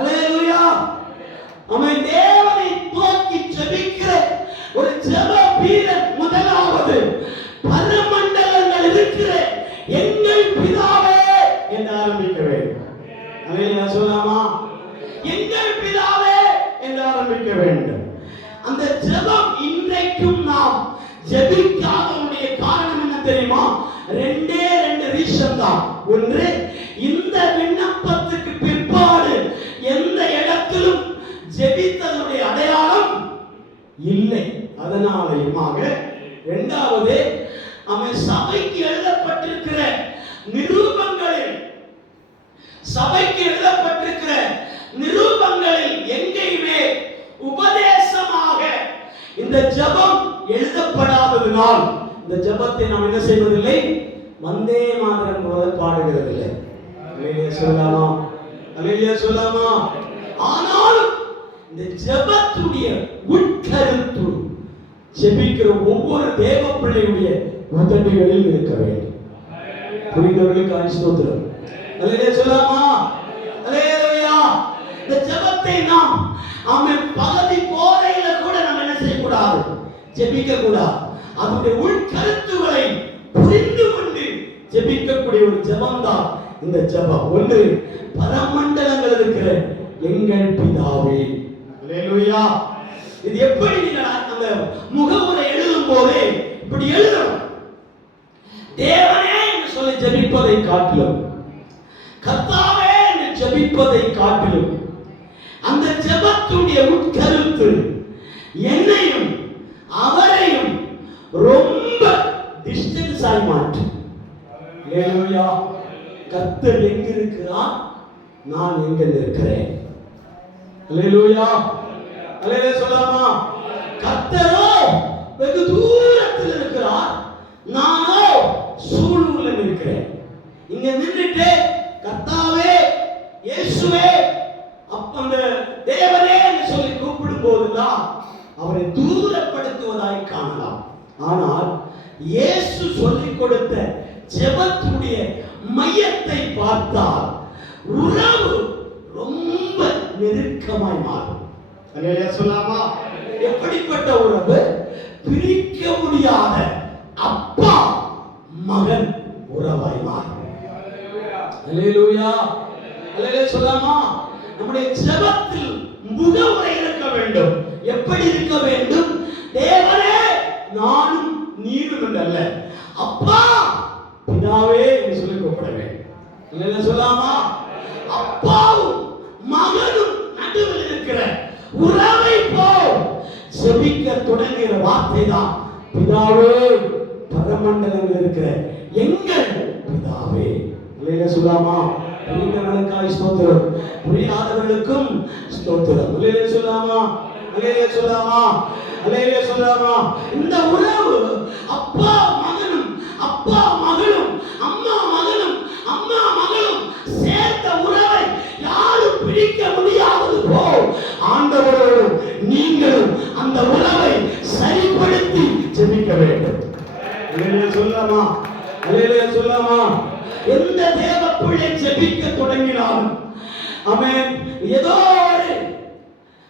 அல்லேலூயா. அவன் தேவனை நோக்கி ஜெபிக்கிற ஒரு ஜெப வீரன் முதலாவது பரமண்டலங்கள் இருக்கிற எங்கள் பிதாவே என்று ஆரம்பிக்க வேண்டும். அல்லேலூயா சொல்லலாமா? எங்கள் பிதாவே என்று ஆரம்பிக்க வேண்டும். அந்த ஜெபம் இன்றைக்கும் நாம் ஜெபிக்காதவனுடைய காரணம் என்ன தெரியுமா? ரெண்டே ரெண்டு ரீசன் தான். ஒன்று, இந்த விண்ணப்பத்துக்கு பிற்பாடு எந்த இடத்திலும் ஜெபித்ததுடைய அடையாளம் இல்லை, அதனாலேயுமாக. இரண்டாவது, அவன் சபைக்கு எழுதப்பட்டிருக்கிற நிரூபங்களில், சபைக்கு எழுதப்பட்டிருக்கிற நிரூபங்களில் எங்கேயுமே உபதேசமாக இந்த ஜெபம் எழுதப்படாததினால் இந்த ஜெபத்தை நாம் என்ன செய்வதில்லை? வந்தே மாதரம் போல பாடுகிறதில்லை. அல்லேலூயா சொல்லலாமா? அல்லேலூயா சொல்லலாமா? ஆனாலும் இந்த ஜெபத்துடைய உட்கருத்து ஜெபிக்கிற ஒவ்வொரு தேவ பிள்ளையுடைய உதடுகளில் இருக்க வேண்டும். புரிந்தவர்களுக்கு ஸ்தோத்திரம். அல்லேலூயா சொல்லலாமா? அல்லேலூயா. இந்த ஜெபத்தை நாம் அவன் பகுதி போதையில கூட நம்ம என்ன செய்யக்கூடாது? ஜெபிக்க கூடாது. அதனுடைய உள்கருத்துக்களை புரிந்து கொண்டு ஜெபிக்கக்கூடிய ஒரு ஜெபம் தான் இந்த ஜெபம். ஒன்று, பரமண்டலங்கள் இருக்கிற எங்கள் பிதாவே. அல்லேலூயா. இது எப்படி நீங்க அந்த முகவுரை எழுதும் போதே இப்படி எழுதணும். தேவனே என்று சொல்லி ஜெபிப்பதை காட்டிலும், கர்த்தாவே என்று ஜெபிப்பதை காட்டிலும், அந்த ஜெபத்துடைய உட்கருத்து என்னையும் அவரையும் ரொம்ப டிஸ்டன்ஸ் ஆகி மாற்று. அல்லேலூயா. கர்த்தர் எங்க இருக்கிறார், நான் எங்க இருக்கிறேன். அல்லேலூயா. அல்லேலூயா சொல்லாமா? கர்த்தரோ வெகு தூரத்தில் இருக்கிறார், நானோ சூலூர்ல இருக்கிறேன். இங்க நின்னுட்டு கர்த்தாவே, இயேசுவே, அந்த தேவனே என்று சொல்லி கூப்பிடும் போதுதான் அவரை தூரப்படுத்துவதாய் காணலாம். ஆனால் இயேசு சொல்லிக் கொடுத்த ஜெபத்துடைய மையத்தை பார்த்தால் உறவு ரொம்ப நெருக்கமாய் மாறும். அல்லேலூயா சொல்லாமா? எப்படிப்பட்ட உறவு? பிரிக்க முடியாத அப்பா மகன் உறவாய் மாறும். அல்லேலூயா. அல்லேலூயா சொல்லாமா? நம்முடைய ஜெபத்தில் முகவுரை இருக்க வேண்டும். எப்படி இருக்க வேண்டும்? தேவனே, நானும் நீரும் அல்ல, அப்பா பிதாவே என்று சொல்லி கூப்பிட வேண்டும். அல்லேலூயா சொல்லாமா? அப்பாவும் மகனும் நடுவில் இருக்கிற உறவை போல் ஜெபிக்க தொடங்குகிற வார்த்தை தான் பிதாவே, பரமண்டலங்கள் இருக்கிற எங்கள் பிதாவே. அல்லேலூயா சொல்லாமா? புரிந்தவர்களுக்காக ஸ்தோத்திரம், புரியாதவர்களுக்கும் ஸ்தோத்திரம். அல்லேலூயா சொல்லாமா? அல்லேலூயா சொல்லாமா? அல்லேலூயா சொல்லாமா? இந்த உறவு அப்பா மகனும், அப்பா மகளும், அம்மா மகனும், அம்மா மகளும் சேர்ந்த உறவை யாரும் பிரிக்க முடியாதது போல் ஆண்டவரோடு நீங்களும் அந்த உறவை சரிப்படுத்தி ஜெபிக்க வேண்டும். அல்லேலூயா சொல்லாமா? அல்லேலூயா சொல்லாமா? எந்த தேவ பிள்ளை ஜெபிக்க தொடங்கினாலும் ஆமென், ஏதோ ஒரு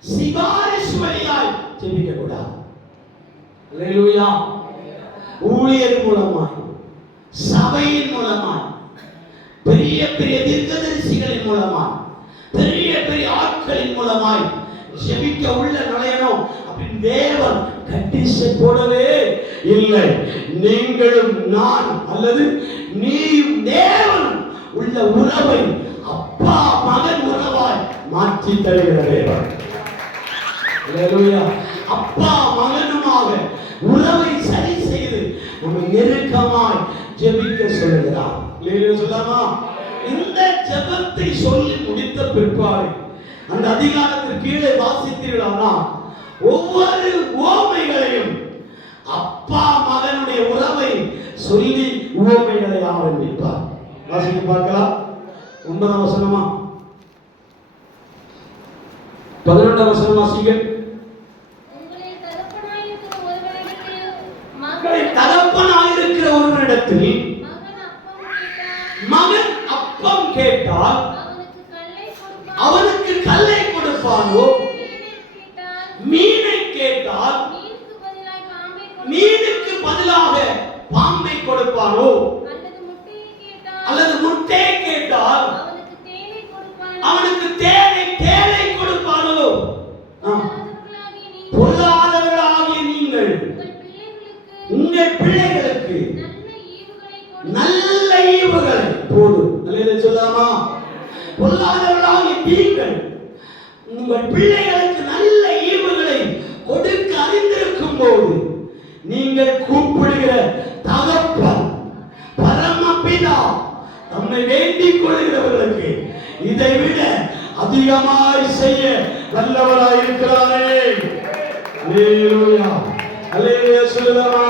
சிபாரிசு வழியாய் ஜெபிக்க கூடாது. அல்லேலூயா. ஊழியர் மூலமாய், சபையின் மூலமாய், பெரிய பெரிய தீர்க்கதரிசிகளின் மூலமாய், பெரிய பெரிய ஆட்களின் மூலமாய் ஜெபிக்க உள்ள நுழையணும் அப்படின்னு தேவன் கண்டிஷன் போடவே இல்லை. நீங்களும் நான் அல்லது நீயும் தேவன் உள்ள உறவை அப்பா மகன் உறவாய் மாற்றி தருகிற தேவன். அல்லேலூயா. அப்பா மகனுமாக உறவை சரி செய்து நெருக்கமாய் ஜெபிக்க சொல்லுகிறார். இல்லையா சொல்லாமா? இந்த ஜெபத்தை சொல்லி முடித்த பிற்பாடு அந்த அதிகாரத்திற்கு கீழே வாசித்தீர்களானா ஒவ்வொரு உவமைகளையும் அப்பா மகனுடைய உறவை சொல்லி உவமைகளை ஆரம்பிப்பார். வாசிக்க பார்க்கலாம். 9ஆம் வசனமா 11ஆம் வசனம் வாசிங்க. தகப்பனாயிருக்கிற ஒருவனிடத்தில் மகன் அப்பம் கேட்டால் அவனுக்கு கல்லை கொடுப்பானோ, மீனை கேட்டால் மீனுக்கு பதிலாக பாம்பை கொடுப்பானோ, அல்லது முட்டையை கேட்டால் அவனுக்கு தேனை கொடுப்பானோ? பொல்லாதவர்களாகிய நீங்கள் உங்கள் பிள்ளைகளுக்கு நல்ல ஈவுகளை போதும். அல்லேலூயா சொல்லாமா? பொல்லாதவர்களாகிய நீங்கள் உங்கள் பிள்ளைகளுக்கு நல்ல ஈவுகளை கொடுக்க அறிந்திருக்கும் போது நீங்கள் கூப்பிடுகிற தகப்பன் பரமபிதா நம்மை வேண்டிக் கொள்கிறவர்களுக்கு இதை விட அதிகமாய் செய்ய வல்லவராய் இருக்கிறாரே. அல்லேலூயா அல்லேலூயா சொல்லுமா?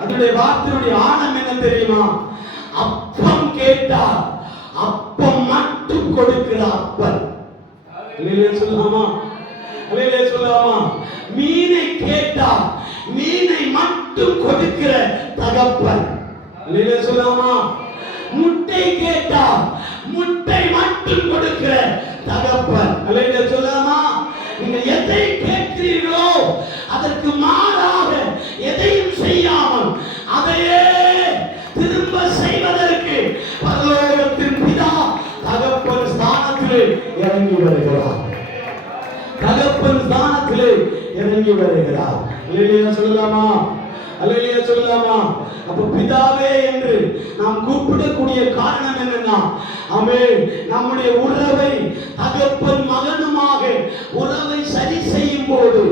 அதனுடைய வார்த்தையுடைய ஆழம் என்ன தெரியுமா? அப்பம் கேட்டால் அப்பம் மட்டும் கொடுக்கிற அப்பன். அல்லேலூயா சொல்லலாமா? அல்லேலூயா சொல்லலாமா? மீனை கேட்டால் மீனை மட்டும் கொடுக்கிற தகப்பன். அல்லேலூயா சொல்லலாமா? முட்டை கேட்டால் முட்டை மட்டும் கொடுக்கிற தகப்பன். அல்லேலூயா சொல்லலாமா? நீங்கள் எதை கேட்கிறீர்களோ அதற்கு மாறாக எதையும் செய்யாமல் அதையே திரும்ப செய்வதற்கு பரலோகத்தின் பிதா தகப்பன் ஸ்தானத்திலே இறங்கி வருகிறார். தகப்பன் ஸ்தானத்திலே இறங்கி வருகிறார். அல்லேலூயா சொல்லலாமா? அல்லேலூயா சொல்லலாமா? அப்ப பிதாவே என்று நாம் கூப்பிடக்கூடிய காரணம் என்னன்னா, ஆமென், நம்முடைய உறவை தகப்பன் மகனுமாக உறவை சரி செய்யும் போது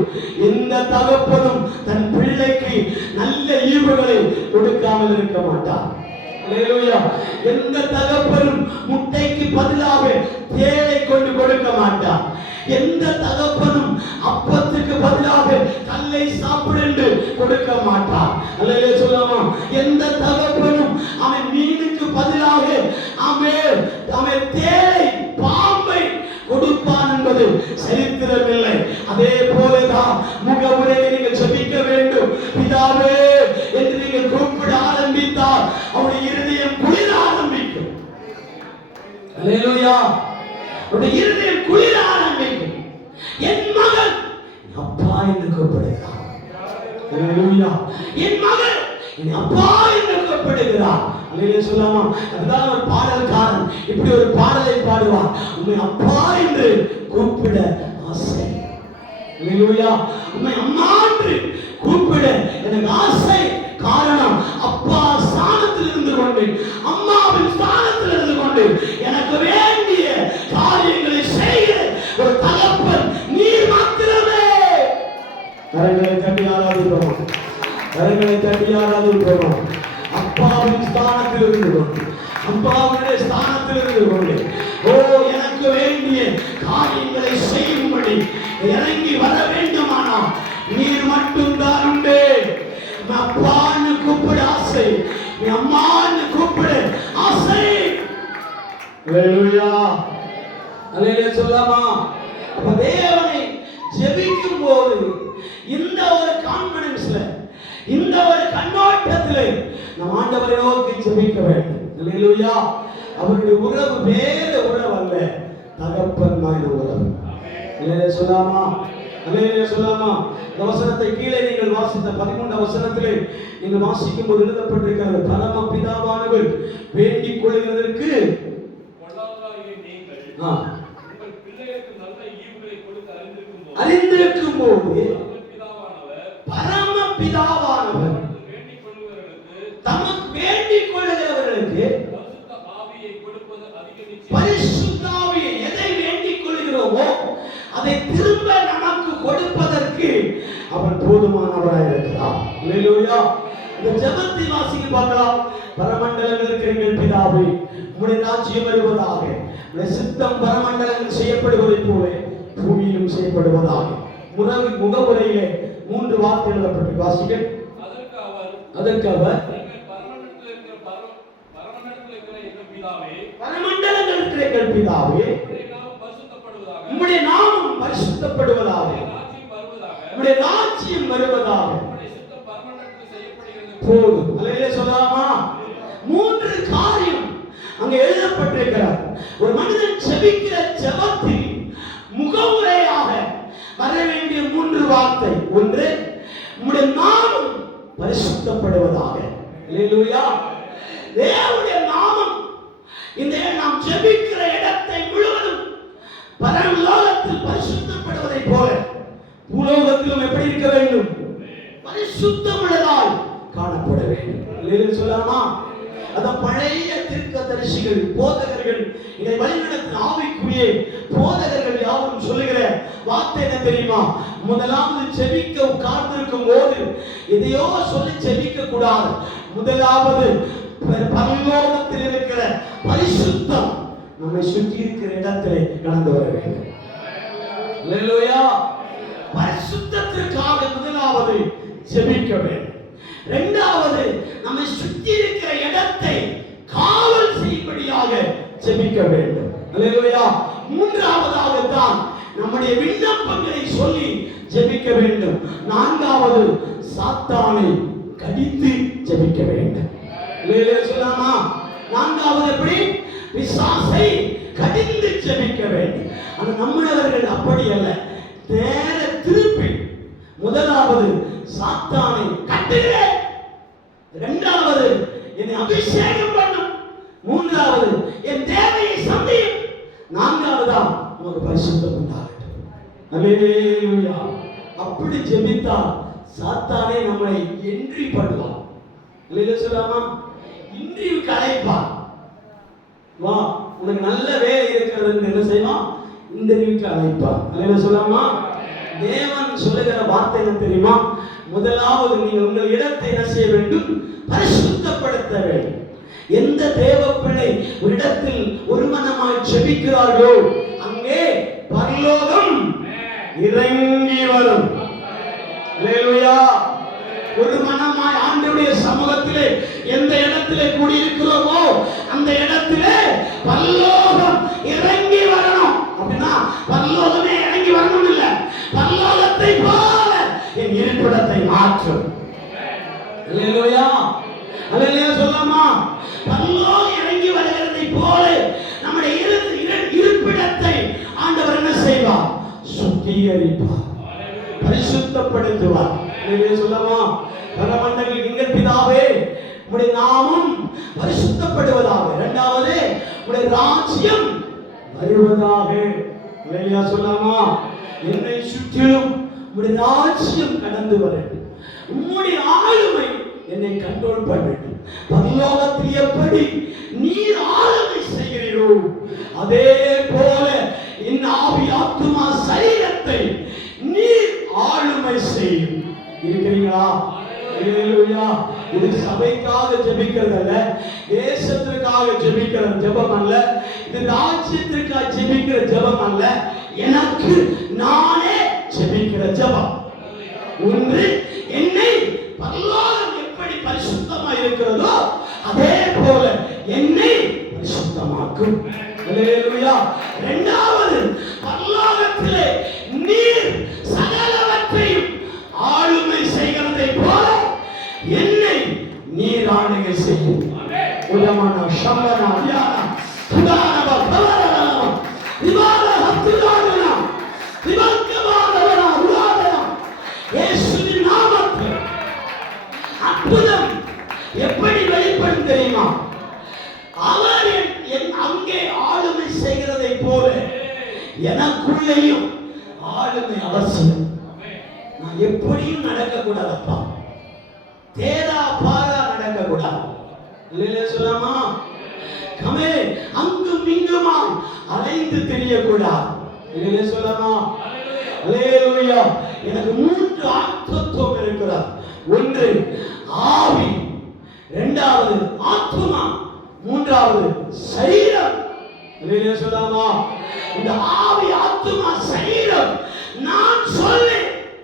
எந்த தகப்பனும் தன் பிள்ளைக்கு நல்ல ஈவுகளை கொடுக்காமல் இருக்க மாட்டார். அல்லேலூயா. எந்த தகப்பனும் முட்டைக்கு பதிலாக தேனை கொண்டு கொடுக்க மாட்டார். எந்த தகப்பனும் அப்பத்துக்கு பதிலாக கல்லை சாப்பிடு கொடுக்க மாட்டார். அல்லேலூயா சொல்லாமா? எந்த தகப்பனும் அவன் மீனுக்கு பதிலாக அவன் தேனை பாம்பை கொடுப்பான் என்பது சரித்திரமில்லை. அதே போலதான் முகமுறையை நீங்கள் ஜெபிக்க வேண்டும். பிதாவே என்று நீங்கள் கூப்பிட ஆரம்பித்தால் அவருடைய இருதயம் குளிர ஆரம்பிக்கும். அல்லேலூயா. அவருடைய இருதயம் குளிர ஆரம்பிக்கும். என் மகன் அப்பா என்று கூப்பிடுகிறார். அல்லேலூயா. என் மகன் என் அப்பா என்று கூப்பிடுகிறார். அல்லேலூயா சொல்லாமா? அதுதான் ஒரு பாடல்காரன் இப்படி ஒரு பாடலை பாடுவார். உம்மை அப்பா என்று கூப்பிட ஆசை. அல்லேலூயா. உம்மை அம்மா என்று கூப்பிட எனக்கு ஆசை. காரணம், அப்பா ஸ்தானத்தில் இருந்து கொண்டு அம்மாவின் ஸ்தானத்தில் இருந்து கொண்டு எனக்கு வேண்டிய காரியங்களை செய்ய ஒரு தகப்பன் நீர் மாத்திரமே. கரங்களை தட்டி ஆராதிப்போம். கரங்களை தட்டி ஆராதிப்போம். அப்பாவின் ஸ்தானத்தில் இருந்து கொண்டு அப்பாவுடைய ஸ்தானத்தில் இருந்து கொண்டு எனக்கு வேண்டிய காரியங்களை செய்யும்படி இறங்கி வர வேண்டுமானால் நீர் மட்டும் தான் உண்டு. அப்பான்னு கூப்பிட ஆசை, அம்மான்னு கூப்பிட ஆசை. அல்லேலூயா. அல்லேலூயா சொல்லாமா? அப்ப தேவனை ஜெபிக்கும் போது இந்த ஒரு கான்ஃபிடன்ஸ்ல, இந்த ஒரு கண்ணோட்டத்திலே நம் ஆண்டவரை நோக்கி ஜெபிக்க வேண்டும். அல்லேலூயா. அவருடைய உறவு வேற உறவு அல்ல, தகப்பன் மகன் உறவு. அல்லேலூயா சொல்லாமா? அல்லேலூயா சொல்லாமா? இந்த வசனத்தை கீழே நீங்கள் வாசித்த 13ஆம் வசனத்திலே நீங்கள் வாசிக்கும் போது எழுதப்பட்டிருக்கிறது, பரம பிதாவானவர் வேண்டிக் கொள்கிறதற்கு அறிந்திருக்கும் போது பரம பிதாவானவர் தமக்கு வேண்டிக் கொள்கிறவர்களுக்கு பரிசுத்த ஆவியை எதை வேண்டிக் கொள்கிறோமோ அதை திரும்ப நமக்கு கொடுப்பதற்கு அவர் போதுமானவராய் இருக்கிறார். அல்லேலூயா. இந்த ஜெபத்தை வாசிக்க பார்க்கலாம். பரமண்டலங்களில் இருக்கிற எங்கள் பிதாவே, உம்முடைய ராஜ்யம் வருவதாக, உம்முடைய சித்தம் பரமண்டலங்களில் செய்யப்படுவதைப் போல பூமியிலும் செய்யப்படுவதாக. முகவுரையிலே 3 வார்த்தை எழுதப்பட்டு வாசிக்க. அதற்கு அவர் பரமண்டலங்களில் இருக்கிற எங்கள் பிதாவே, உம்முடைய நாமம் பரிசுத்தப்படுவதாக, உம்முடைய ராஜ்யம் வருவதாக. போதும். அல்லேலூயா சொல்லலாமா? 3 காரியம் அங்கே எழுதப்பட்டிருக்கிறார். ஒரு மனிதன் ஜெபிக்கிற ஜெபத்தில் முகவுரையாக வர வேண்டிய 3 வார்த்தை. ஒன்று, உம்முடைய நாமம் பரிசுத்தப்படுவதாக. அல்லேலூயா. தேவனுடைய நாமம் இந்த நாம் ஜெபிக்கிற இடத்தை முழுவதும் பரலோகத்தில் பரிசுத்தப்படுவதைப் போல பூலோகத்திலும் எப்படி இருக்க வேண்டும்? பரிசுத்தமுள்ளதாய் காணப்பட வேண்டும். அல்லேலூயா சொல்லலாமா? அந்த பழைய தீர்க்கதரிசிகள், போதகர்கள், இதை வழிநடத்தின ஆவிக்குரிய போதகர்கள் யாரும் சொல்லுகிற வார்த்தை என்ன தெரியுமா? முதலாவது ஜெபிக்க உட்கார்ந்திருக்கும் போது எதையோ சொல்லி ஜெபிக்க கூடாது. முதலாவது பரலோகத்தில் இருக்கிற பரிசுத்தம் நம்மை சுற்றி இருக்கிற இடத்திலே கடந்து வர வேண்டும். அல்லேலூயா. பரிசுத்தத்திற்காக முதலாவது ஜெபிக்க வேண்டும். இரண்டாவது, நம்மை சுற்றி இருக்கிற இடத்தை காவல் செய்யும்படியாக ஜெபிக்க வேண்டும். அல்லேலூயா. மூன்றாவதாக தான் நம்முடைய விண்ணப்பங்களை சொல்லி ஜெபிக்க வேண்டும். நான்காவது, சாத்தானை கடித்து ஜெபிக்க வேண்டும். அல்லேலூயா சொல்லலாமா? நான்காவது எப்படி? பிசாசை கடிந்து ஜெபிக்க வேண்டும். ஆனா நம்மளவர்கள் அப்படி அல்ல. நேர திருப்பி முதலாவது சாத்தானை கட்டுகிறேன், இரண்டாவது என்னை அபிஷேகம் பண்ணும், மூன்றாவது என் தேவையை சந்தியும், நான்காவதா உனக்கு பரிசுத்தம் உண்டாகட்டும். அல்லேலூயா. அப்படி ஜெபித்தால் சாத்தானே நம்மை என்ட்ரி பண்ணுவான். அல்லேலூயா சொல்லலாமா? இன்றிவுக்கு அழைப்பான். வா, உனக்கு நல்ல வேலை இருக்கிறது என்ன செய்வான்? இன்டர்வியூக்கு அழைப்பான். அல்லேலூயா சொல்லலாமா? தேவன் சொல்லுகிற வார்த்தை என்ன தெரியுமா? முதலாவது நீங்கள் உங்கள் இடத்தை என்ன செய்ய வேண்டும்? பரிசுத்தப்படுத்த வேண்டும். எந்த தேவ பிள்ளை ஒரு இடத்தில் ஒரு மனமாய் ஜெபிக்கிறார்களோ அங்கே பரலோகம் இறங்கி வரும். அல்லேலூயா. ஒரு மனமாய் ஆண்டவருடைய சமூகத்திலே எந்த இடத்திலே கூடியிருக்கிறோமோ அந்த இடத்திலே பரலோகம் இறங்கி வரணும். அப்படின்னா பரலோகமே இறங்கி வரணும் இல்ல, பரலோகத்தை போல என் இருப்பிடத்தை மாற்றும். அல்லேலூயா. அல்லேலூயா சொல்லலாமா? பரலோகம் இறங்கி வருகிறதை போல நம்முடைய இருப்பிடத்தை ஆண்டவர் என்ன செய்வார்? சுத்திகரிப்பார், பரிசுத்தப்படுத்துவார். அல்லேலூயா சொல்லலாமா? பரமண்டலங்களில் எங்கள் பிதாவே, உம்முடைய நாமம் பரிசுத்தப்படுவதாக. இரண்டாவது, உம்முடைய ராஜ்யம் வருவதாக. அல்லேலூயா சொல்லலாமா? என்னை சுற்றிலும் உம்முடைய ராஜ்யம் கடந்து வரட்டும், உம்முடைய ஆளுமை என்னை கண்ட்ரோல் பண்ணட்டும். பரலோகத்தில் எப்படி நீர் ஆளுமை செய்கிறீரோ அதே போல என் ஆவி, ஆத்துமா, சரீரத்தை நீர் ஆளுமை செய்யும். இருக்கிறீங்களா? அல்லேலூயா. இது சபைக்காக ஜெபிக்கிறது அல்ல, தேசத்திற்காக ஜெபிக்கிற ஜெபம் அல்ல, இது ராஜ்யத்திற்காக ஜெபிக்கிற ஜெபம் அல்ல, எனக்கு நானே ஜெபிக்கிற ஜெபம். ஒன்று, என்னை பரலோகம் எப்படி பரிசுத்தமா இருக்கிறதோ அதே போல என்னை பரிசுத்தமாக்கும். அல்லேலூயா. இரண்டாவது, பரலோகத்திலே நீர் சகலவற்றையும் ஆளுமை செய்கிறதை போல என்னை நீர் ஆளுகை செய்யும். உலமான சம்பனா தியானா துதானவ பவரவன விவாத ஹத்துதானா விவக்கவாதவன உலாதனா. இயேசுவின் நாமத்தில் அற்புதம் எப்படி வெளிப்படும் தெரியுமா? அவர் அங்கே ஆளுமை செய்கிறதை போல எனக்குள்ளேயும் ஆளுமை அவசியம். நான் எப்படியும் நடக்க கூடாதப்பா, தேரா பாரா நடக்க கூடாது. இல்லையா சொல்லாமா? கமே அங்கும் இங்குமாய் அலைந்து தெரியக்கூடாது. இல்லையா சொல்லாமா? அல்லேலூயா. எனக்கு 3 மூன்று ஆத்மத்துவம் இருக்கிறார். ஒன்று ஆவி, இரண்டாவது ஆத்மா, மூன்றாவது சரீரம். சொல்லலாமா? இந்த ஆவி, ஆத்மா, சரீரம் நான் சொல்லி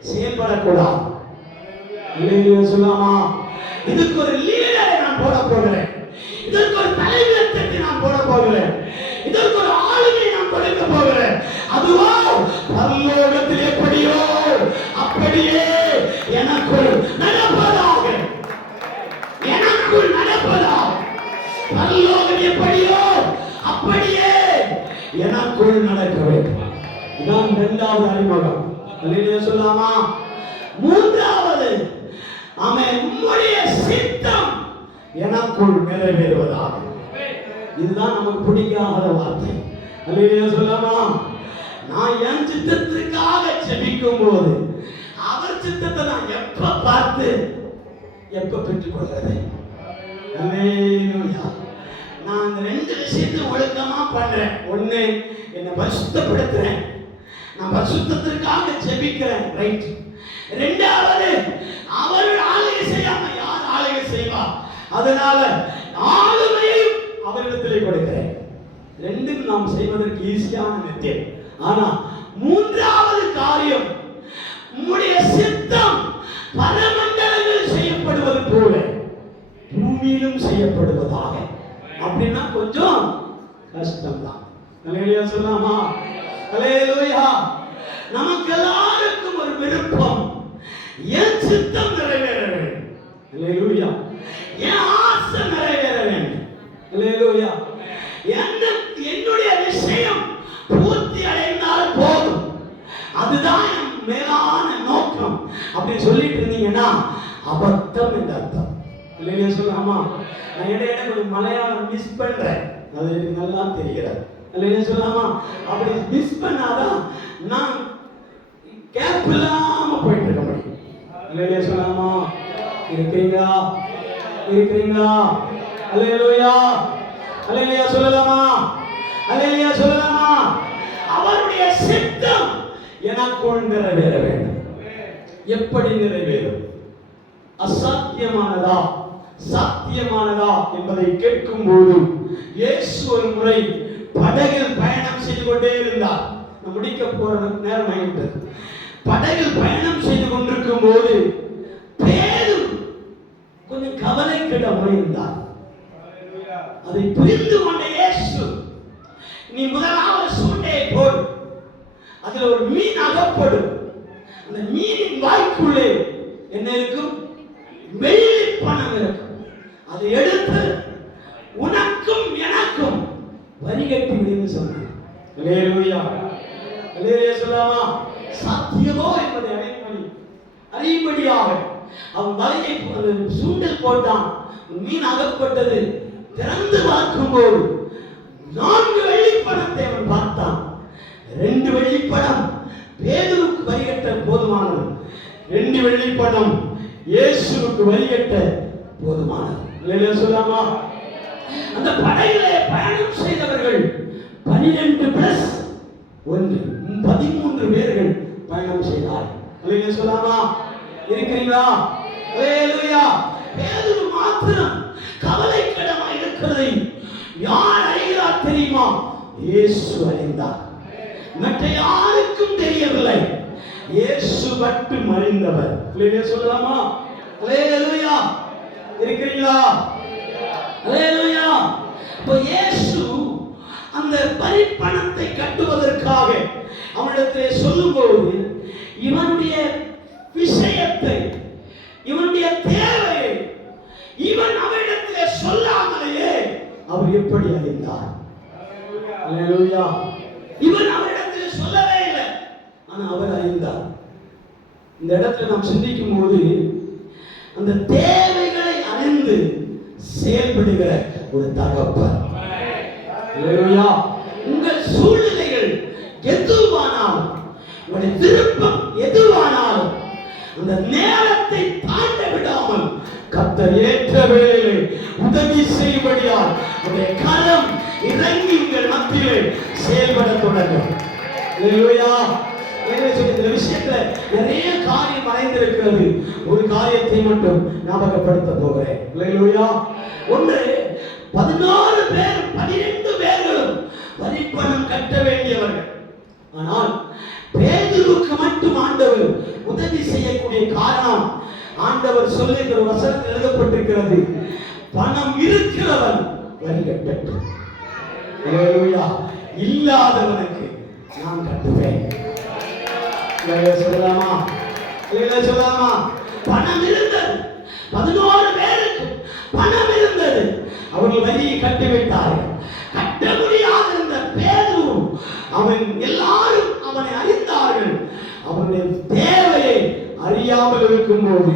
செயல்படக்கூடாது. சொல்லலாமா? இதுக்கு ஒரு லீடரை நான் போட போகிறேன், இதற்கு ஒரு தலைவர்த்தத்தை நான் போட போகிறேன், இதற்கு ஒரு ஆளுமை நான் கொடுக்க போகிறேன். அதுவோ பரலோகத்தில் எப்படியோ அப்படியே எனக்குள் நடப்பதாக, எனக்குள் நடப்பதாக. பரலோகம் எப்படியோ அப்படியே எனக்குள் நடக்க வேண்டும். இதான் இரண்டாவது அறிமுகம். சொல்லலாமா? மூன்றாவது, ஆமென், உம்முடைய சித்தம் எனக்குள் நிறைவேறுவதாக. இதுதான் நமக்கு பிடிக்காத வார்த்தை. அல்லேலூயா சொல்லலாமா? நான் என் சித்தத்துக்காக ஜெபிக்கும் போது அவர் சித்தத்தை நான் எப்ப பார்த்து எப்ப பெற்றுக்கொள்றது? அல்லேலூயா. நான் இந்த ரெண்டு விஷயத்தை ஒழுக்கமா பண்றேன். ஒண்ணு, என்னை பரிசுத்தப்படுத்துறேன், நான் பரிசுத்தத்திற்காக ஜெபிக்கிறேன், ரைட். இரண்டாவது, அவர் ஆளுகை செய்யாம யார் ஆளுகை செய்வா? அதனால ஆளுமையை அவரிடத்திலே கொடுக்கிறேன். ரெண்டும் நாம் செய்வதற்கு ஈஸியான மெத்தட். ஆனா மூன்றாவது காரியம், உம்முடைய சித்தம் பரமண்டலங்களில் செய்யப்படுவது போல பூமியிலும் செய்யப்படுவதாக. அப்படின்னா கொஞ்சம் கஷ்டம்தான். அல்லேலூயா சொல்லலாமா? அல்லேலூயா. நமக்கு எல்லாருக்கும் ஒரு விருப்பம், என் சித்தம் நிறைவேற வேண்டும். அல்லேலூயா. என் ஆசை நிறைவேற வேண்டும். அல்லேலூயா. என்னுடைய விஷயம் பூர்த்தி அடைந்தால் போதும், அதுதான் என் மேலான நோக்கம். அப்படி சொல்லிட்டு இருந்தீங்கன்னா அபத்தம் என்று அர்த்தம். இல்லையா சொல்லலாமா? நான் இடையிட கொஞ்சம் மலையாளம் மிஸ் பண்றேன், அது எனக்கு நல்லா தெரிகிறது. இல்லையா சொல்லலாமா? அப்படி மிஸ் பண்ணாதான் நான் கேப் இல்லாம போயிட்டு இருக்க முடியும். இல்லையா சொல்லலாமா? இருக்கிறீங்களா? இருக்கிறீங்களா? அல்லேலூயா. அல்லேலூயா சொல்லலாமா? அல்லேலூயா சொல்லலாமா? அவருடைய சித்தம் எனக்குள் நிறைவேற வேண்டும். எப்படி நிறைவேறும்? அசாத்தியமானதா சாத்தியமானதா என்பதை கேட்கும் போது இயேசு ஒரு முறை படகில் பயணம் செய்து கொண்டே இருந்தார். முடிக்க போற நேரம் ஆகிவிட்டது. படகில் பயணம் செய்து கொண்டிருக்கும் போது பேதுரு கொஞ்சம் கவலைக்கிடமாய் இருந்தார். அதை புரிந்து கொண்ட இயேசு, நீ முதலாவது சூண்டையை போடு, அதுல ஒரு மீன் அகப்படும், அந்த மீனின் வாய்க்குள்ளே என்ன இருக்கும்? வெள்ளி பணம் இருக்கும். அதை எடுத்து உனக்கும் எனக்கும் வரிகட்டி விடுன்னு சொன்னார். அல்லேலூயா. அல்லேலூயா சொல்லலாமா? சாத்தியமோ என்பதை அறியும்படியாக அவன் வலையை சூண்டில் போட்டான். மீன் அகப்பட்டது. திறந்து பார்க்கும்போது 4 வெள்ளிப்பணத்தை அவன் பார்த்தான். 2 வெள்ளிப்பணம் பேதுருக்கு வரிகட்ட போதுமானது, 2 வெள்ளிப்பணம் இயேசுவுக்கு வரிகட்ட போதுமானது. இல்லையா சொல்லலாமா? அந்த படகிலே பயணம் செய்தவர்கள் 12 பிளஸ் 1 13 பேர்கள் பயணம் செய்தார்கள். இல்லையா சொல்லலாமா? இருக்கிறீங்களா? அல்லேலூயா. பேதுரு மாத்திரம் கவலைக்கிடமாய் இருக்கிறதை யார் அறிகிறார் தெரியுமா? இயேசு அறிந்தார். மற்ற யாருக்கும் தெரியவில்லை. இயேசு மட்டும் அறிந்தவர். இல்லையா சொல்லலாமா? அல்லேலூயா. இருக்கிறீங்களா? அல்லேலூயா. இப்போ இயேசு அந்த பரிபணத்தை கட்டுவதற்காக அவனிடத்திலே சொல்லும்போது இவனுடைய விஷயத்தை, இவனுடைய தேவையை இவன் அவனிடத்திலே சொல்லாமலேயே அவர் எப்படி அறிந்தார்? அல்லேலூயா. இவன் அவரிடத்திலே சொல்லவே இல்லை, ஆனா அவர் அறிந்தார். இந்த இடத்துல நாம் சிந்திக்கும் போது அந்த தேவைகளை அறிந்து செயல்படுகிற ஒரு தகப்பன். அல்லேலூயா. உங்கள் சூழ்நிலைகள் எதுவானாலும், உங்களுடைய விருப்பம் எதுவானாலும் அந்த நேரத்தை தாண்ட விடாமல் கர்த்தர் ஏற்ற வேளையிலே உதவி செய்யும்படியால் உடைய கரம் இறங்கி உங்கள் மத்தியிலே செயல்பட தொடங்கும். அல்லேலூயா. இந்த விஷயத்துல நிறைய காரியம் மறைந்திருக்கிறது. ஒரு காரியத்தை மட்டும் ஞாபகப்படுத்த போகிறேன். அல்லேலூயா. ஒன்று, 16 பேர் 12 பேர்களும் வரிப்பணம் கட்ட வேண்டியவர்கள். ஆனால் பேதுருக்கு மட்டும் ஆண்டவர் உதவி செய்யக்கூடிய காரணம், ஆண்டவர் சொல்லுகிற வசனத்தில் எழுதப்பட்டிருக்கிறது, பணம் இருக்கிறவன் வரி கட்டட்டும். அல்லேலூயா. இல்லாதவனுக்கு நான் கட்டுவேன். சொல்லலாமா? சொல்லலாமா? பணம் இருந்தது, 11 பேருக்கு பணம் இருந்தது. அவர்கள் வரியை கட்டிவிட்டார்கள். கட்ட முடியாத இருந்த பேதுரு, அவன் எல்லாரும் அவனை அறிந்தார்கள். அவனுடைய தேவையை அறியாமல் இருக்கும்போது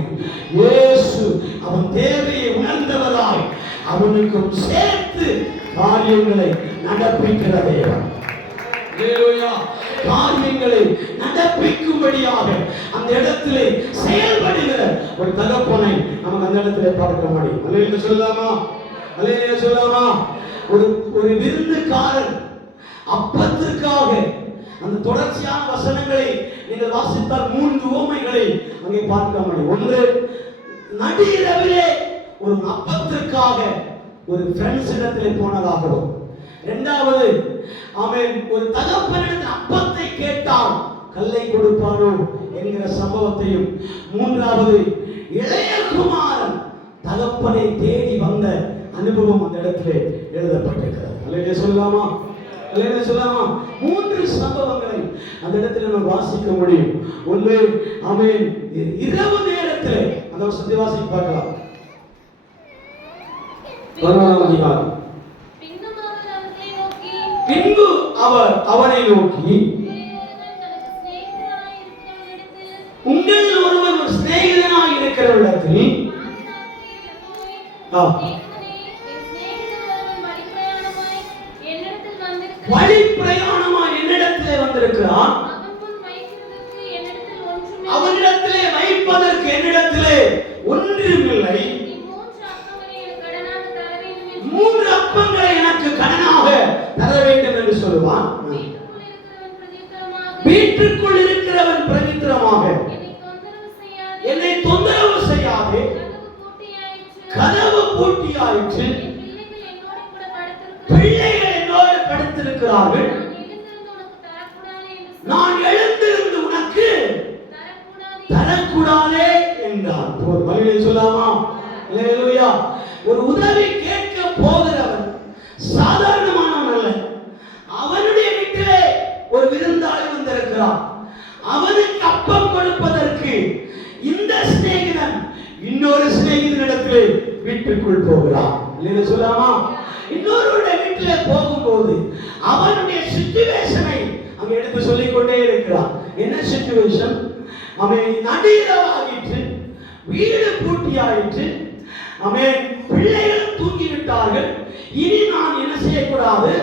இயேசு அவன் தேவையை உணர்ந்தவராய் அவனுக்கும் சேர்த்து காரியங்களை நடப்பிக்கிற தேவன். அல்லேலூயா. காரியங்களை நடப்பிக்கும்படியாக அந்த இடத்திலே செயல்படுகிற ஒரு தகப்பனை நமக்கு அந்த இடத்திலே பார்க்க முடியும். அல்லேலூயா சொல்லலாமா? அல்லேலூயா சொல்லலாமா? ஒரு விருந்துக்காரன் அப்பத்திற்காக அந்த தொடர்ச்சியான வசனங்களை நீங்கள் வாசித்தால் 3 உவமைகளை அங்கே பார்க்க முடியும். ஒன்று, நடுஇரவிலே ஒரு அப்பத்திற்காக ஒரு ஃப்ரெண்ட்ஸ் இடத்திலே போனதாகவும், இரண்டாவது, அவன் ஒரு தகப்பனிடத்தில் அப்பத்தை கேட்டால் கல்லை கொடுப்பானோ என்கிற சம்பவத்தையும், மூன்றாவது, இளைய குமாரன் தகப்பனை தேடி வந்த அனுபவம் அந்த இடத்திலே எழுதப்பட்டிருக்கிறது. அல்லேலூயா சொல்லலாமா? அல்லேலூயா சொல்லலாமா? 3 சம்பவங்களை அந்த இடத்துல நம்ம வாசிக்க முடியும். ஒன்று, அவன் இரவு நேரத்திலே அந்த வசனத்தை வாசிக்க பார்க்கலாம். 11ஆம் அதிகாரம். பின்பு அவர் அவனை நோக்கி, உங்கள் ஒருவன் ஒரு சிநேகிதனாய் இருக்கிற இடத்தில் வழி பிரயாணமாய் என்னிடத்திலே வந்திருக்கிறான். அவனிடத்திலே வைப்பதற்கு என்னிடத்திலே ஒன்றுமில்லை. 3 அப்பங்களை எனக்கு கடனாக தர வேண்டும் என்று சொல்லுவான். வீட்டுக்குள் இருக்கிறவன் பிரவித்திரமாக என்னை தொந்தரவு செய்யாதே, கதவு பூட்டியாயிற்று, பிள்ளைகள் என்னோடு படுத்திருக்கிறார்கள், நான் எழுந்திருந்து உனக்கு தரக்கூடாதே என்றார். ஒரு வழியை சொல்லாமா? அல்லேலூயா. ஒரு உதவி கேட்க போகிறவன் சாதாரணமானவன் அல்ல. அவனுடைய வீட்டிலே ஒரு விருந்தாளி வந்திருக்கிறான். அவனுக்கு அப்பம் கொடுப்பதற்கு இந்த சிநேகிதன் இன்னொரு சிநேகிதனிடத்திலே வீட்டுக்குள் போகிறான். இல்லைன்னு சொல்லாமா? இன்னொருடைய வீட்டிலே போகும்போது அவனுடைய சிச்சுவேஷனை அங்க எடுத்து சொல்லிக் கொண்டே இருக்கிறான். என்ன சிச்சுவேஷன்? அவன் நடுஇரவாயிற்று, வீடு பூட்டியாயிற்று, அவன் பிள்ளைகள் தூங்கிவிட்டார்கள். இனி நான் என்ன செய்யக்கூடாது?